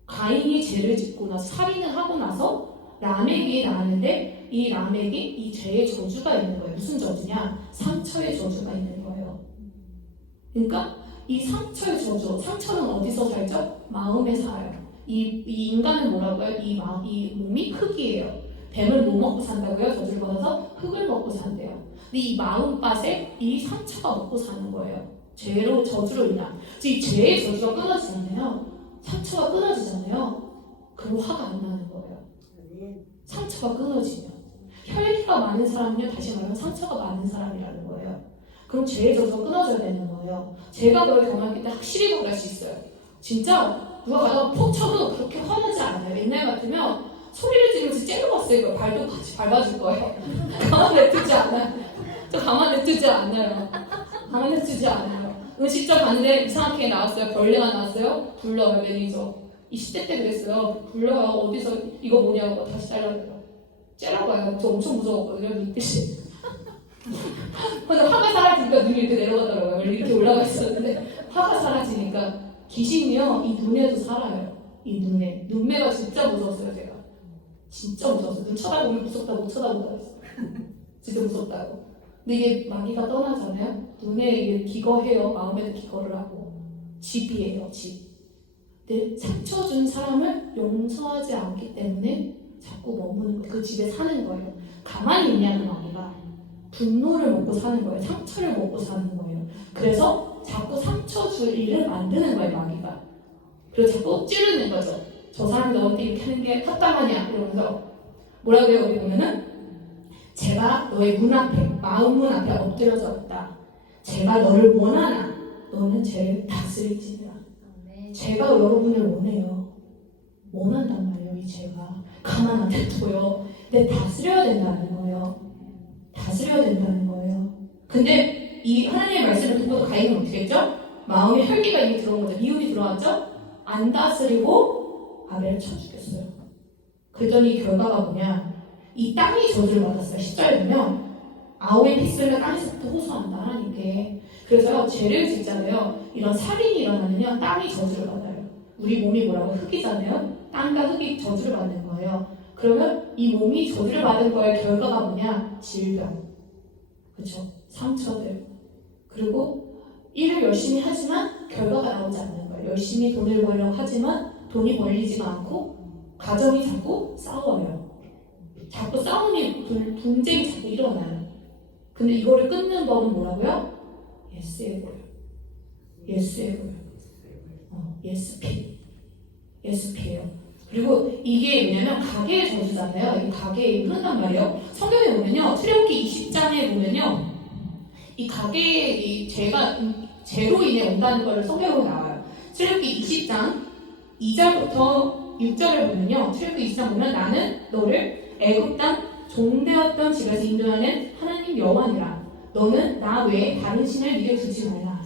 가인이 죄를 짓고 나서 살인을 하고 나서 라멕이 나왔는데 이 라멕이 이 죄의 저주가 있는 거예요. 무슨 저주냐? 상처의 저주가 있는 거예요. 그러니까 이 상처의 저주, 상처는 어디서 살죠? 마음에 살아요. 이 인간은 뭐라고요? 이 몸이 흙이에요. 뱀을 뭐 먹고 산다고요? 저주를 받아서 흙을 먹고 산대요. 근데 이 마음밭에 이 상처가 먹고 사는 거예요. 죄로 저주로 인한. 이 죄의 저주가 끊어지잖아요. 상처가 끊어지잖아요. 그럼 화가 안 나는 거예요. 상처가 끊어지면. 혈기가 많은 사람은요, 다시 말하면 상처가 많은 사람이라는 거예요. 그럼 죄의 저주가 끊어져야 되는 거예요. 제가 그걸 경험했기 때문에 확실히 말할 수 있어요. 진짜 누가 가다가 퍽 쳐도 그렇게 화나지 않아요. 옛날 같으면 소리를 지르면서 째려봤어요. 이거 발도 같이 밟아줄 거예요. 가만 냅두지 않아요. 저 가만 냅두지 않아요. 가만 냅두지 않아요. 음식점 갔는데 이상하게 나왔어요. 벌레가 나왔어요. 불러요, 매니저. 20대 때 그랬어요. 불러요. 어디서 이거 뭐냐고 다시 잘라줘요. 째려봐요. 저 엄청 무서웠거든요. 눈빛이. 근데 화가 사라지니까 눈이 이렇게 내려가더라고요. 원래 이렇게 올라가 있었는데 화가 사라지니까 귀신이요. 이 눈에도 살아요. 이 눈에. 눈매가 진짜 무서웠어요. 제가. 진짜 무서웠어요. 눈 쳐다보면 무섭다고 못 쳐다보다 했어요. 진짜 무섭다고. 근데 이게 마귀가 떠나잖아요. 눈에 이게 기거해요. 마음에도 기거를 하고. 집이에요. 집. 근데 상처 준 사람을 용서하지 않기 때문에 자꾸 머무는 거예요. 그 집에 사는 거예요. 가만히 있냐 그 마귀가. 분노를 먹고 사는 거예요. 상처를 먹고 사는 거예요. 그래서 자꾸 상처 줄 일을 만드는 거예요. 마귀가. 그래서 자꾸 찌르는 거죠. 저 사람이 너한테 이렇게 하는 게 합당하냐 이러면서 뭐라고 해요? 여기 보면은 제가 너의 문 앞에 마음 문 앞에 엎드려져 있다. 제가 너를 원하나 너는 죄를 다스릴지니라. 제가 여러분을 원해요. 원한단 말이에요. 이 죄가 가만 안 냅둬요. 근데 다스려야 된다는 거예요. 다스려야 된다는 거예요. 근데 이 하나님의 말씀을 듣고도 가인은 어떻게 했죠? 마음에 혈기가 이미 들어온 거죠. 미움이 들어왔죠? 안 다스리고 아벨을 쳐 죽였어요. 그랬더니 결과가 뭐냐? 이 땅이 저주를 받았어요. 10절에 보면 아우의 핏소리가 땅에서부터 호소한다 하나님께. 그래서 죄를 짓잖아요. 이런 살인이 일어나면요 땅이 저주를 받아요. 우리 몸이 뭐라고? 흙이잖아요. 땅과 흙이 저주를 받는 거예요. 그러면 이 몸이 저주를 받은 거의 결과가 뭐냐? 질병, 그렇죠? 상처들. 그리고 일을 열심히 하지만 결과가 나오지 않는 거예요. 열심히 돈을 벌려고 하지만 돈이 벌리지가 않고 가정이 자꾸 싸워요. 자꾸 싸움이 분쟁이 자꾸 일어나요. 근데 이거를 끊는 법은 뭐라고요? 예스에고요. 예스에고요. 예스피. 예스피예요. 그리고 이게 뭐냐면 가계의 저주잖아요. 이 가계에 흐른단 말이에요. 성경에 보면요. 출애굽기 20장에 보면요. 이 가계의 이 죄로 인해 온다는 걸 성경으로 나와요. 출애굽기 20장 2절부터 6절을 보면요. 출애굽기 20장 보면 나는 너를 애굽 땅 종되었던 집에서 인도하는 하나님 여호와니라. 너는 나 외에 다른 신을 믿어주지 말라.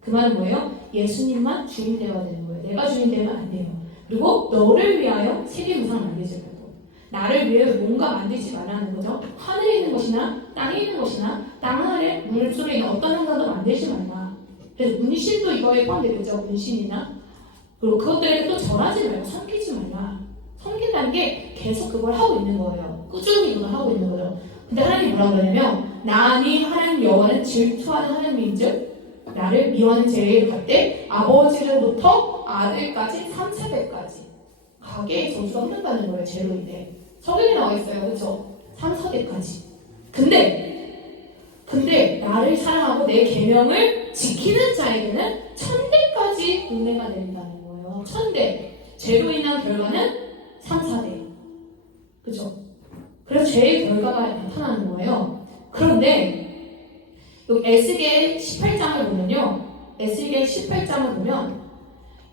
그 말은 뭐예요? 예수님만 주인 되어야 되는 거예요. 내가 주인 되면 안 돼요. 그리고 너를 위하여 세계 무상 만들지 말고 나를 위해 뭔가 만들지 말라는 거죠. 하늘에 있는 것이나 땅에 있는 것이나 땅 아래 물속에 있는 어떤 행사도 만들지 말라. 그래서 문신도 이거에 포함되겠죠. 문신이나 그리고 그것들에게 또 절하지 말고 섬기지 말라. 섬긴다는 게 계속 그걸 하고 있는 거예요. 꾸준히 그걸 하고 있는 거죠. 근데 하나님이 뭐라고 그러냐면 나니 하나님 여호와는 질투하는 하나님인즉 나를 미워하는 죄를 갖되 아버지로부터 아들까지 3세대까지 가계의 저주가 흐른다는 거예요. 죄로 인해. 성경에 나와 있어요. 그렇죠? 3세대까지. 근데 나를 사랑하고 내 계명을 지키는 자에게는 1000대까지 은혜가 내린다는 거예요. 1000대. 죄로 인한 결과는 3, 4대. 그렇죠? 그래서 죄의 결과가 나타나는 거예요. 그런데 여기 에스겔 18장을 보면요. 에스겔 18장을 보면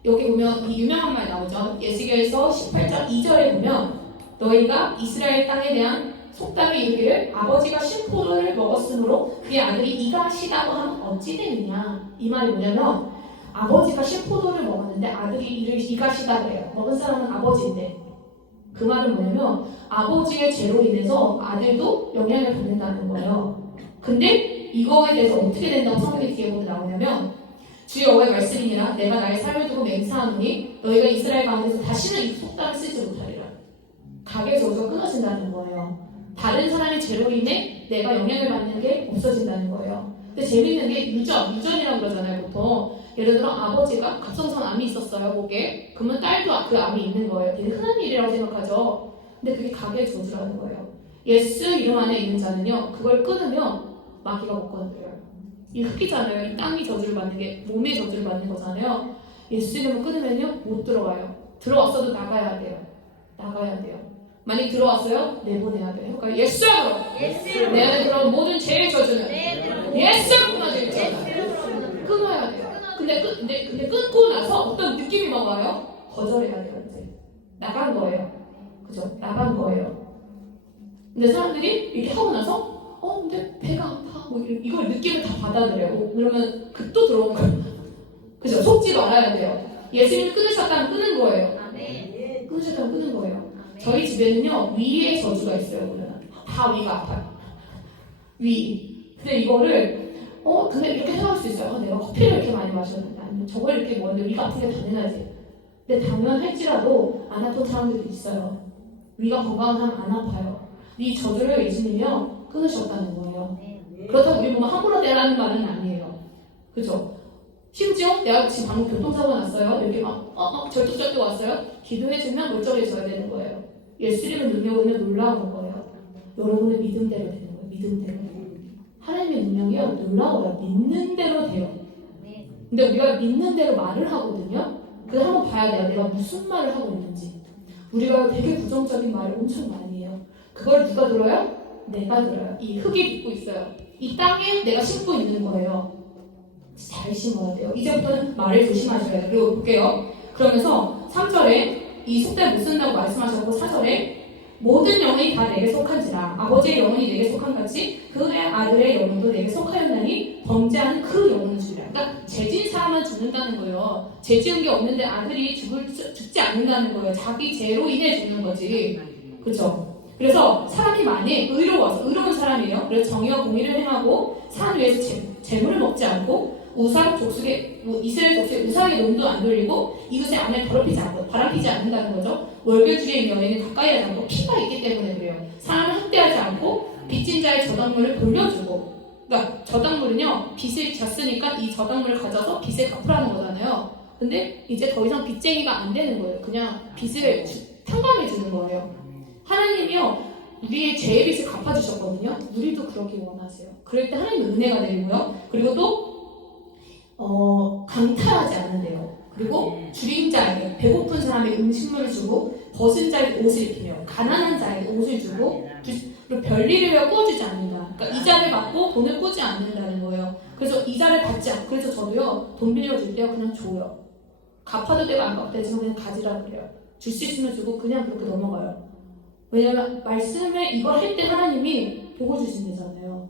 여기 보면 이 유명한 말 나오죠. 에스겔서 18장 2절에 보면 너희가 이스라엘 땅에 대한 속담이 이르기를 아버지가 신포도를 먹었으므로 그의 아들이 이가 시다고 하면 어찌 되느냐. 이 말이 뭐냐면 아버지가 신포도를 먹었는데 아들이 이가 시다 그래요. 먹은 사람은 아버지인데 그 말은 뭐냐면 아버지의 죄로 인해서 아들도 영향을 받는다는 거예요. 근데 이거에 대해서 어떻게 된다고 성경에 뒤에 보면 나오냐면 주 여호와의 말씀이니라 내가 나의 삶을 두고 맹세하노니 너희가 이스라엘 가운데서 다시는 이 속담을 쓰지 못하리라. 가계 저주가 끊어진다는 거예요. 다른 사람의 죄로 인해 내가 영향을 받는 게 없어진다는 거예요. 근데 재밌는 게 유전이라고 그러잖아요. 보통 예를 들어 아버지가 갑상선 암이 있었어요. 목에. 그러면 딸도 그 암이 있는 거예요. 되게 흔한 일이라고 생각하죠. 근데 그게 가계의 저주라는 거예요. 예수 이름 안에 있는 자는요. 그걸 끊으면 마귀가 못 건드려요. 이 흙이잖아요. 이 땅이 저주를 받는 게 몸의 저주를 받는 거잖아요. 예수 이름을 끊으면요. 못 들어와요. 들어왔어도 나가야 돼요. 나가야 돼요. 만약 들어왔어요? 내보내야 돼요. 그러니까 예수로 내 안에 들어온 모든 죄의 저주는 예수로 끊어질 거예요. 끊어야 돼요. 근데 끊고 나서 어떤 느낌이 막 와요? 거절해야 돼요. 이제 나간 거예요. 그죠? 나간 거예요. 근데 사람들이 이렇게 하고 나서 근데 배가 아파 뭐 이걸 느낌을 다 받아들여요. 그러면 또 들어온 거예요. 그죠? 속지 말아야 돼요. 예수님이 끊으셨다면 끊은 거예요. 끊으셨다면 끊은 거예요. 저희 집에는요 위에 저주가 있어요. 오늘 다 위가 아파요. 위. 근데 이거를 근데 이렇게 생각할 수 있어요. 내가 커피를 이렇게 많이 마셨는데 아니면 저걸 이렇게 먹었는데 위가 아픈 게 당연하지. 근데 당연할지라도 안 아픈 사람들이 있어요. 위가 건강한 사람 안 아파요. 이 저주를 예수님이요 끊으셨다는 거예요. 그렇다고 우리 보면 함부로 떼라는 말은 아니에요. 그죠? 심지어 내가 지금 방금 교통사고 났어요. 이렇게 막 절뚝절뚝 왔어요. 기도해주면 멀쩡해져야 되는 거예요. 예수님의 능력은 놀라운 거예요. 여러분의 믿음대로 되는 거예요. 믿음대로. 하나님의 능력이요 놀라워요. 믿는 대로 돼요. 근데 우리가 믿는 대로 말을 하거든요. 그래서 한번 봐야 돼요. 내가 무슨 말을 하고 있는지. 우리가 되게 부정적인 말을 엄청 많이 해요. 그걸 누가 들어요? 내가 들어요. 이 흙이 듣고 있어요. 이 땅에 내가 심고 있는 거예요. 잘 심어야 돼요. 이제부터는 말을 조심하셔야 돼요. 그리고 볼게요. 그러면서 3절에 이 속담 못 쓴다고 말씀하셨고 4절에 모든 영혼이 다 내게 속한지라 아버지의 영혼이 내게 속한 같이 그의 아들의 영혼도 내게 속하였나니 범죄하는 그 영혼을 주리라. 그러니까 죄진 사람만 죽는다는 거예요. 죄 지은 게 없는데 아들이 죽지 않는다는 거예요. 자기 죄로 인해 죽는 거지. 그렇죠? 그래서 사람이 많이 의로운 사람이에요. 그래서 정의와 공의를 행하고 산 위에서 재물을 먹지 않고 이스라엘 족속의 우상의 몸도 안 돌리고 이웃의 아내를 바람피지 않는다는 거죠. 월급주의 연예인은 가까이 하지 않고 피가 있기 때문에 그래요. 사람을 학대하지 않고 빚진 자의 저당물을 돌려주고, 그러니까 저당물은요 빚을 졌으니까 이 저당물을 가져서 빚을 갚으라는 거잖아요. 근데 이제 더 이상 빚쟁이가 안 되는 거예요. 그냥 빚을 탕감해 주는 거예요. 하나님이요 우리의 죄의 빚을 갚아주셨거든요. 우리도 그러길 원하세요. 그럴 때 하나님의 은혜가 내리고요. 그리고 또 강탈하지 않는데요. 그리고 줄인 자에게 배고픈 사람에게 음식물을 주고 벗은 자에게 옷을 입히며 가난한 자에게 옷을 주고 그리고 별일을 꾸어주지 않는다. 그러니까 이자를 받고 돈을 꾸지 않는다는 거예요. 그래서 이자를 받지 않고 그래서 저도요 돈 빌려줄 때요 그냥 줘요. 갚아도 되고 안 갚아도 되지만 그냥 가지라 그래요. 줄 수 있으면 주고 그냥 그렇게 넘어가요. 왜냐면 말씀에 이걸 할 때 하나님이 복을 주신다잖아요.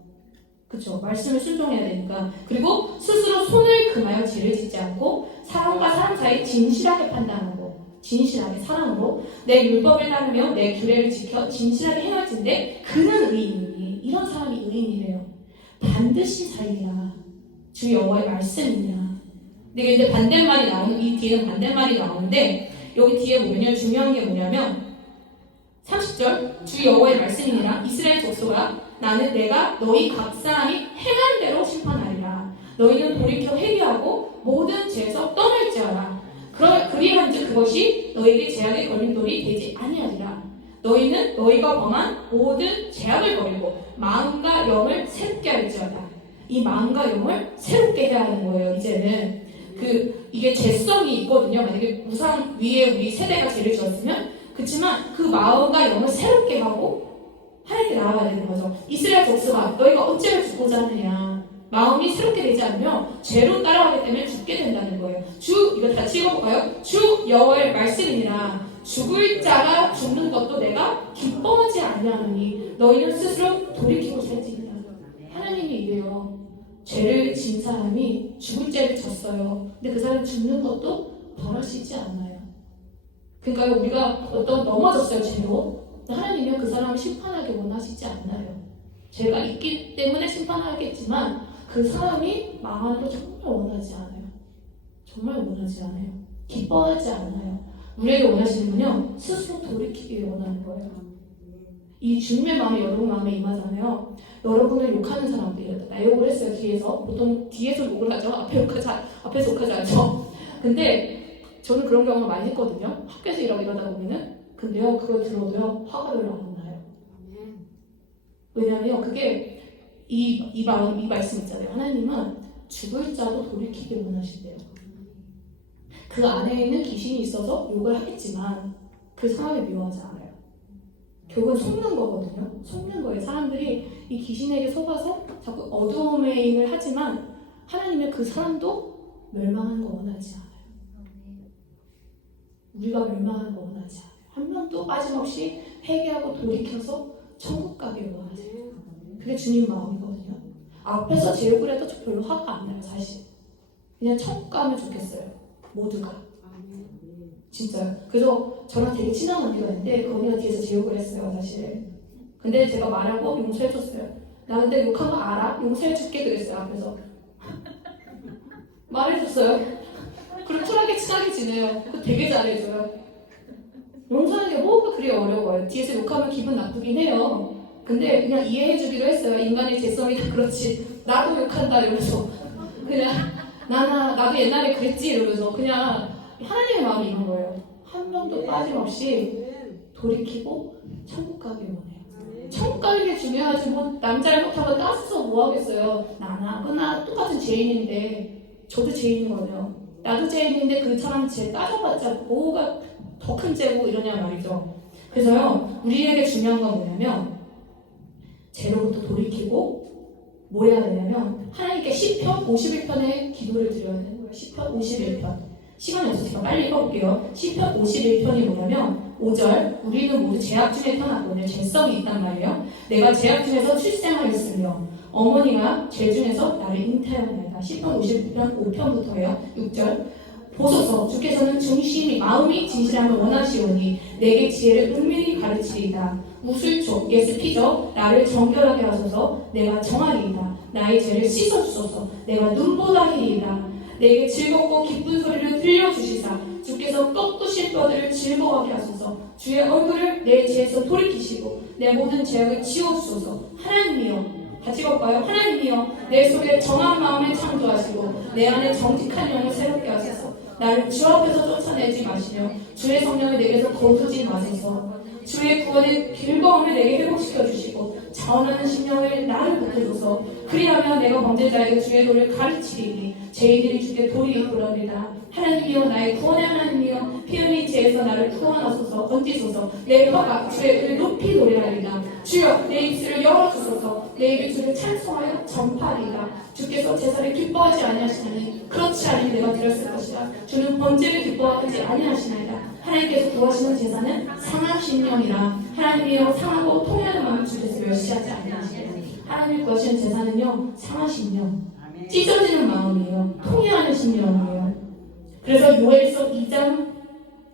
그쵸? 말씀을 순종해야 되니까. 그리고 스스로 손을 금하여 죄를 짓지 않고 사람과 사람 사이 진실하게 판단하고 진실하게 사랑으로 내 율법을 따르며 내 규례를 지켜 진실하게 행할진대 그는 의인이니 이런 사람이 의인이래요. 반드시 살리라. 주 여호와의 말씀이냐. 근데 이제 반대말이 나오는 이 뒤에는 반대말이 나오는데 여기 뒤에 보면요 중요한 게 뭐냐면 30절 주 여호와의 말씀이니라 이스라엘 족속아 나는 내가 너희 각 사람이 행한 대로 심판하리라. 너희는 돌이켜 회개하고 모든 죄에서 떠날지어라. 그리한즉 그것이 너희에게 죄악의 걸림돌이 되지 아니하리라. 너희는 너희가 범한 모든 죄악을 버리고 마음과 영을 새롭게 할지어다. 이 마음과 영을 새롭게 해야 하는 거예요. 이제는 이게 죄성이 있거든요. 만약에 우상 위에 우리 세대가 죄를 지었으면 그렇지만 그 마음과 영을 새롭게 하고 하나님께 나아가야 되는 거죠. 이스라엘 족속아 너희가 어찌를 죽고자 하느냐. 마음이 새롭게 되지 않으면 죄로 따라가기 때문에 죽게 된다는 거예요. 이거 같이 읽어볼까요? 주 여호와의 말씀이니라. 죽을 자가 죽는 것도 내가 기뻐하지 아니하노니 너희는 스스로 돌이키고 살지니라. 하나님이 이래요. 죄를 진 사람이 죽을 죄를 졌어요. 근데 그 사람이 죽는 것도 벌하시지 않아요. 그러니까 우리가 넘어졌어요 죄로. 하나님은 그 사람을 심판하기 원하시지 않나요? 죄가 있기 때문에 심판하겠지만 그 사람이 망하는 걸 정말 원하지 않아요. 정말 원하지 않아요. 기뻐하지 않아요. 우리에게 원하시는 분요 스스로 돌이키기 원하는 거예요. 이 주님의 마음이 여러분 마음에 임하잖아요. 여러분을 욕하는 사람들이 나 욕을 했어요. 뒤에서 보통 뒤에서 욕을 하죠. 앞에서 욕하지 않죠. 근데 저는 그런 경험을 많이 했거든요. 학교에서 이러다 보면은 근데요 그걸 들어도요 화가 별로 안 나요. 왜냐면요 그게 이 말씀 있잖아요. 하나님은 죽을 자도 돌이키길 원하신대요. 그 안에 있는 귀신이 있어서 욕을 하겠지만 그 사람이 미워하지 않아요. 결국은 속는 거거든요. 속는 거예요. 사람들이 이 귀신에게 속아서 자꾸 어두움의 힘을 하지만 하나님은 그 사람도 멸망하는 거 원하지 않아요. 우리가 멸망하는 거 원하지 않아요. 한 명도 빠짐없이 회개하고 돌이켜서 천국 가길 원하세요. 그게 주님 마음이거든요. 앞에서 제욕을 해도 저 별로 화가 안 나요, 사실. 그냥 천국 가면 좋겠어요, 모두가. 진짜요. 그래서 저랑 되게 친한 언니가 있는데 그 언니가 뒤에서 제욕을 했어요, 사실. 근데 제가 말하고 용서해줬어요. 나 근데 욕한 거 알아? 용서해줄게 그랬어요, 앞에서. 말해줬어요. 그리고 쿨하게 친하게 지내요. 그거 되게 잘해줘요. 용서하는 게 뭐가 그리 어려워요. 뒤에서 욕하면 기분 나쁘긴 해요. 근데 그냥 이해해주기로 했어요. 인간의 재성이 다 그렇지. 나도 욕한다 이러면서 그냥 나도 옛날에 그랬지 이러면서 그냥 하나님의 마음이 있는 거예요. 한 명도 빠짐없이 돌이키고 천국 가길 원해요. 천국 가는 게 중요하지 뭐 남 잘못하고 따져서 뭐 하겠어요. 나나 똑같은 죄인인데 저도 죄인이거든요. 나도 죄인인데 그 사람 죄 따져봤자 뭐가 더 큰 죄고 이러냐 말이죠. 그래서요 우리에게 중요한 건 뭐냐면 죄로부터 돌이키고 뭘 해야 되냐면 하나님께 시편 51편의 기도를 드려야 되는 거예요. 시편 51편. 시간이 없어서 제가 빨리 읽어볼게요. 시편 51편이 뭐냐면 5절 우리는 모두 죄악 중에 태어났거든요. 죄성이 있단 말이에요. 내가 죄악 중에서 출생하였으며 어머니가 죄 중에서 나를 잉태하였나이다. 시편 51편 5편부터예요. 6절 보소서 주께서는 중심이 마음이 진실함을 원하시오니 내게 지혜를 은밀히 가르치리이다. 무술초 예스피죠 나를 정결하게 하소서. 내가 정하리이다. 나의 죄를 씻어주소서. 내가 눈보다 희리이다. 내게 즐겁고 기쁜 소리를 들려주시사 주께서 꺾으신 뼈들을 즐거워하게 하소서. 주의 얼굴을 내 죄에서 돌이키시고 내 모든 죄악을 지워주소서. 하나님이여 같이 볼까요? 하나님이여 내 속에 정한 마음을 창조하시고 내 안에 정직한 영을 새롭게 하소서. 나를 주 앞에서 쫓아내지 마시며 주의 성령을 내게서 거두지 마소서. 주의 구원의 즐거움을 내게 회복시켜 주시고 자원하는 심령을 나를 보태소서. 그리하면 내가 범죄자에게 주의 도를 가르치리니 죄인들이 주께 도리 돌아오리다. 하나님이여 나의 구원의 하나님이여 피 흘린 죄에서 나를 구원하소서. 건지소서. 내 혀가 주의 의를 높이 노래하리다. 주여 내 입술을 열어주소서. 내 입을 주를 찬송하여 전파하리다. 주께서 제사를 기뻐하지 아니하시나니 그렇지 않으면 내가 드렸을 것이라. 주는 번제를 기뻐하지 아니하시나이다. 하나님께서 구하시는 제사는 상한 심령이라. 하나님이여 상하고 통해하는 마음을 주께서 멸시하지 아니하시나이다. 하나님이 구하시는 제사는요 상한 심령, 찢어지는 마음이에요. 통해하는 심령이에요. 그래서 요엘서 2장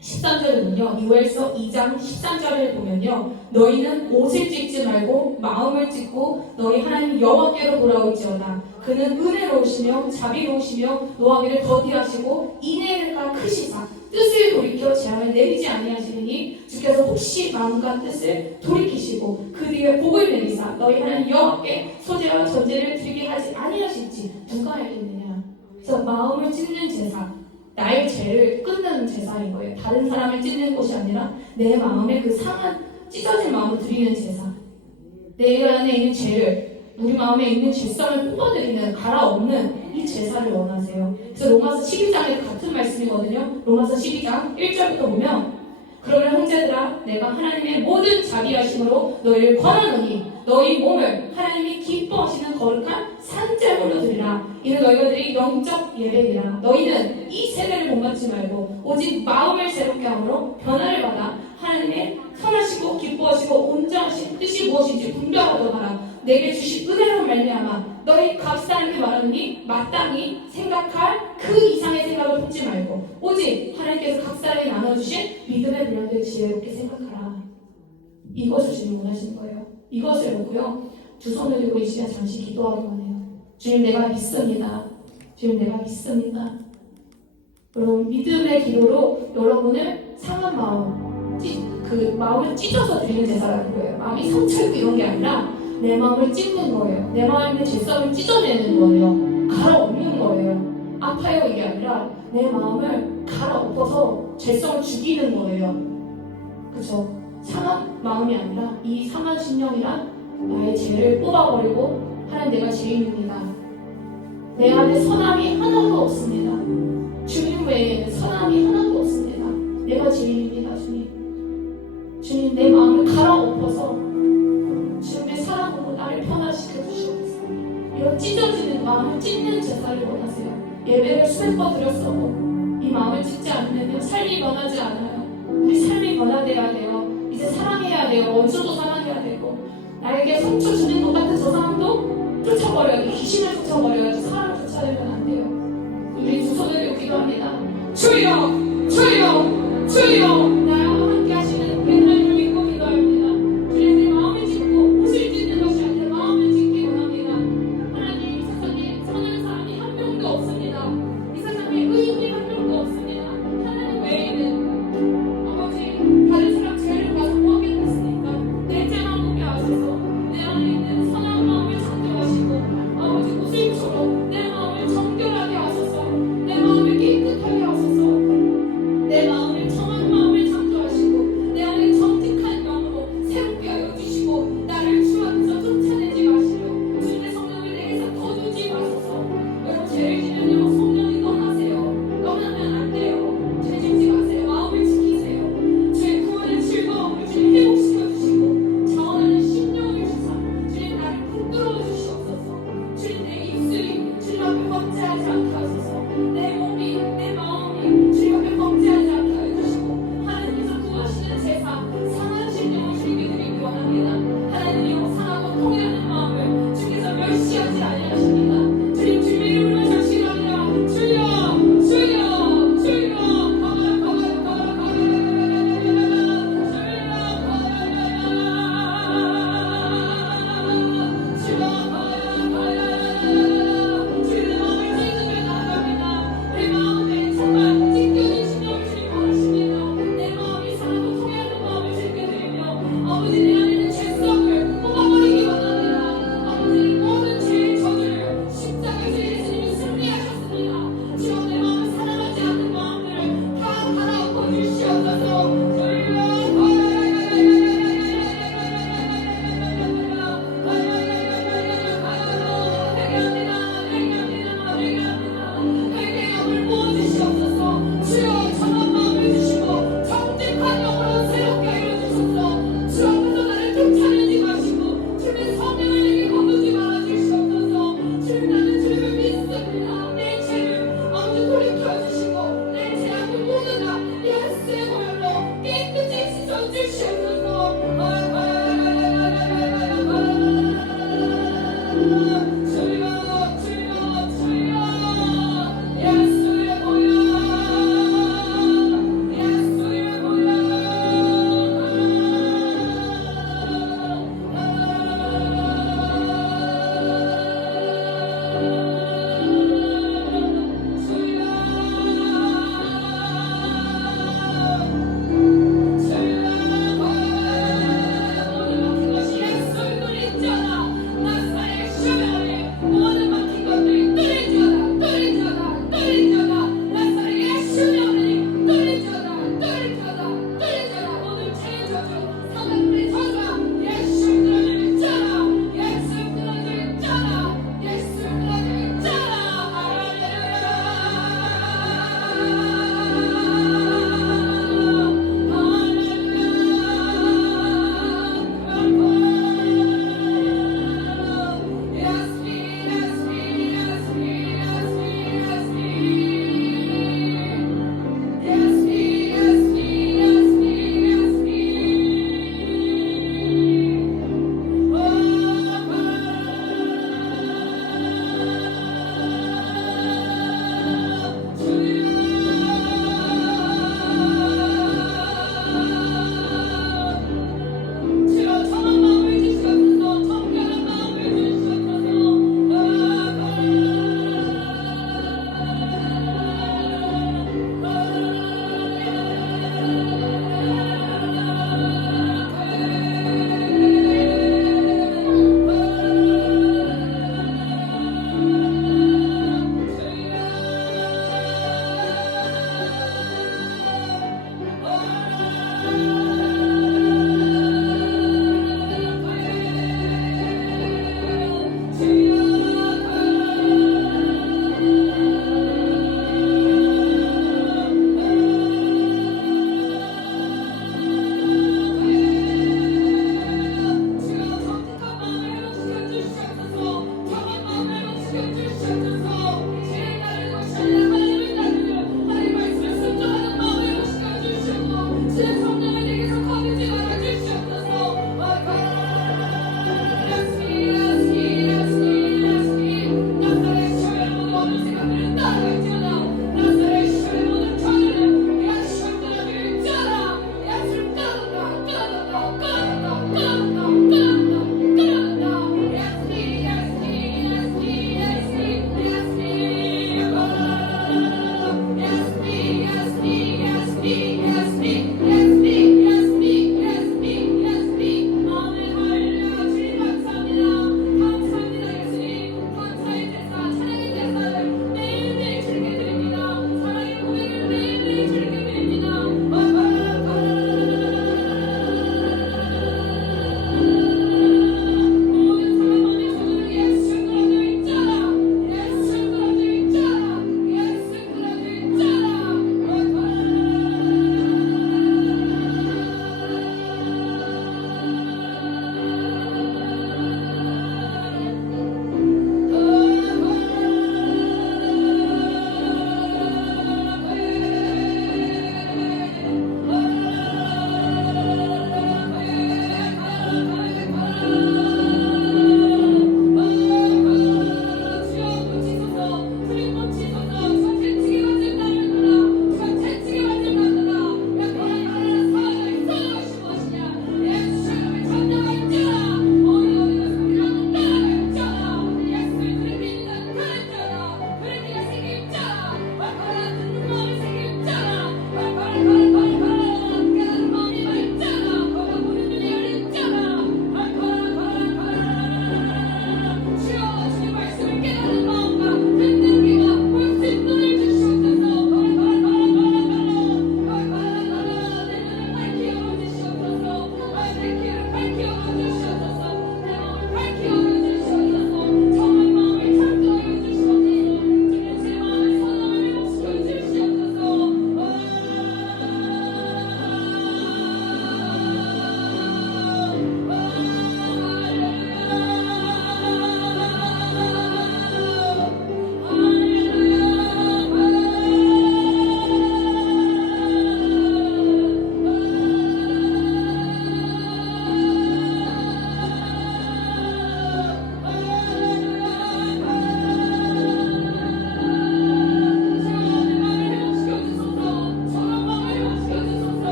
13절을 보면요. 요엘서 2장 13절을 보면요. 너희는 옷을 찢지 말고 마음을 찢고 너희 하나님 여호와께로 돌아올지어다. 그는 은혜로우시며 자비로우시며 노하기를 더디하시고 인애가 크시사 뜻을 돌이켜 재앙을 내리지 아니하시니 주께서 혹시 마음과 뜻을 돌이키시고 그 뒤에 복을 내리사 너희 하나님 여호와께 소제와 전제를 드리게 하지 아니하실지 누가 알겠느냐. 그래서 마음을 찢는 제사, 나의 죄를 끊는 제사인 거예요. 다른 사람을 찢는 것이 아니라 내 마음의 그 상한 찢어진 마음을 드리는 제사. 내 안에 있는 죄를, 우리 마음에 있는 죄성을 뽑아드리는, 갈아엎는 이 제사를 원하세요. 그래서 로마서 12장에도 같은 말씀이거든요. 로마서 12장 1절부터 보면 그러면 형제들아 내가 하나님의 모든 자비하심으로 너희를 권하노니 너희 몸을 하나님이 기뻐하시는 거룩한 산제물로 드리라. 이는 너희가 드릴 영적 예배니라. 너희는 이 세대를 본받지 말고 오직 마음을 새롭게 함으로 변화를 받아 하나님의 선하시고 기뻐하시고 온전하신 뜻이 무엇인지 분별하도록 하라. 내게 주신 은혜로 말미암아 너희 값싸게 말하느니 마땅히 생각할 그 이상의 생각을 품지 말고 오직 하나님께서 값싸게 나눠주신 믿음의 분량들 지혜롭게 생각하라. 이것을 주님 원하시는 거예요. 이것을 보고요. 두 손을 들고 이 시간 잠시 기도하기만 해요. 주님 내가 믿습니다. 주님 내가 믿습니다. 여러분 믿음의 기도로 여러분을 상한 마음, 그 마음을 찢어서 드리는 제사라는 거예요. 마음이 상처있고 이런 게 아니라 내 마음을 찢는 거예요. 내 마음에 있는 죄성을 찢어내는 거예요. 갈아엎는 거예요. 아파요 이게 아니라 내 마음을 갈아엎어서 죄성을 죽이는 거예요. 그쵸? 상한 마음이 아니라 이 상한 심령이란 나의 죄를 뽑아버리고 하나님 내가 죄인입니다. 내 안에 선함이 하나도 없습니다. 주님 외에는 선함이 하나도 없습니다. 내가 죄인입니다. 주님 내 마음을 갈아엎어서 주님의 사랑으로 나를 변화시켜 주시옵소서. 이런 찢어지는 마음을 찢는 제사를 원하세요. 예배를 수백 번 드렸어도 이 마음을 찢지 않으면 삶이 변하지 않아요. 우리 삶이 변화돼야 돼요. 이제 사랑해야 돼요. 원수도 사랑해야 되고 나에게 상처 주는 것 같은 저 사람도 쫓아버려야 돼. 귀신을 쫓아버려야지 사람을 쫓아내면 안 돼요. 우리 두 손을 들고 기도합니다. 주여 주여 주여 나와 함께 하시는 우리 하나님을 믿고 기도합니다. 주님의 마음을 짓고 옷을 찢는 것이 아니라 마음을 짓기 원합니다. 하나님 이 세상에 선한 사람이 한 명도 없습니다. 이 세상에 의인이 한 명도 없습니다. 하나님 외에는 아버지 다른 사람 죄를 봐서 뭐 하겠습니까? 내 죄만 보게 하소서. 내 안에 있는 선한 마음을 창조하시고 아버지 모습처럼 내 마음을 정결하게 하소서. 내 마음을 깨끗하게 하소서.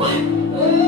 왈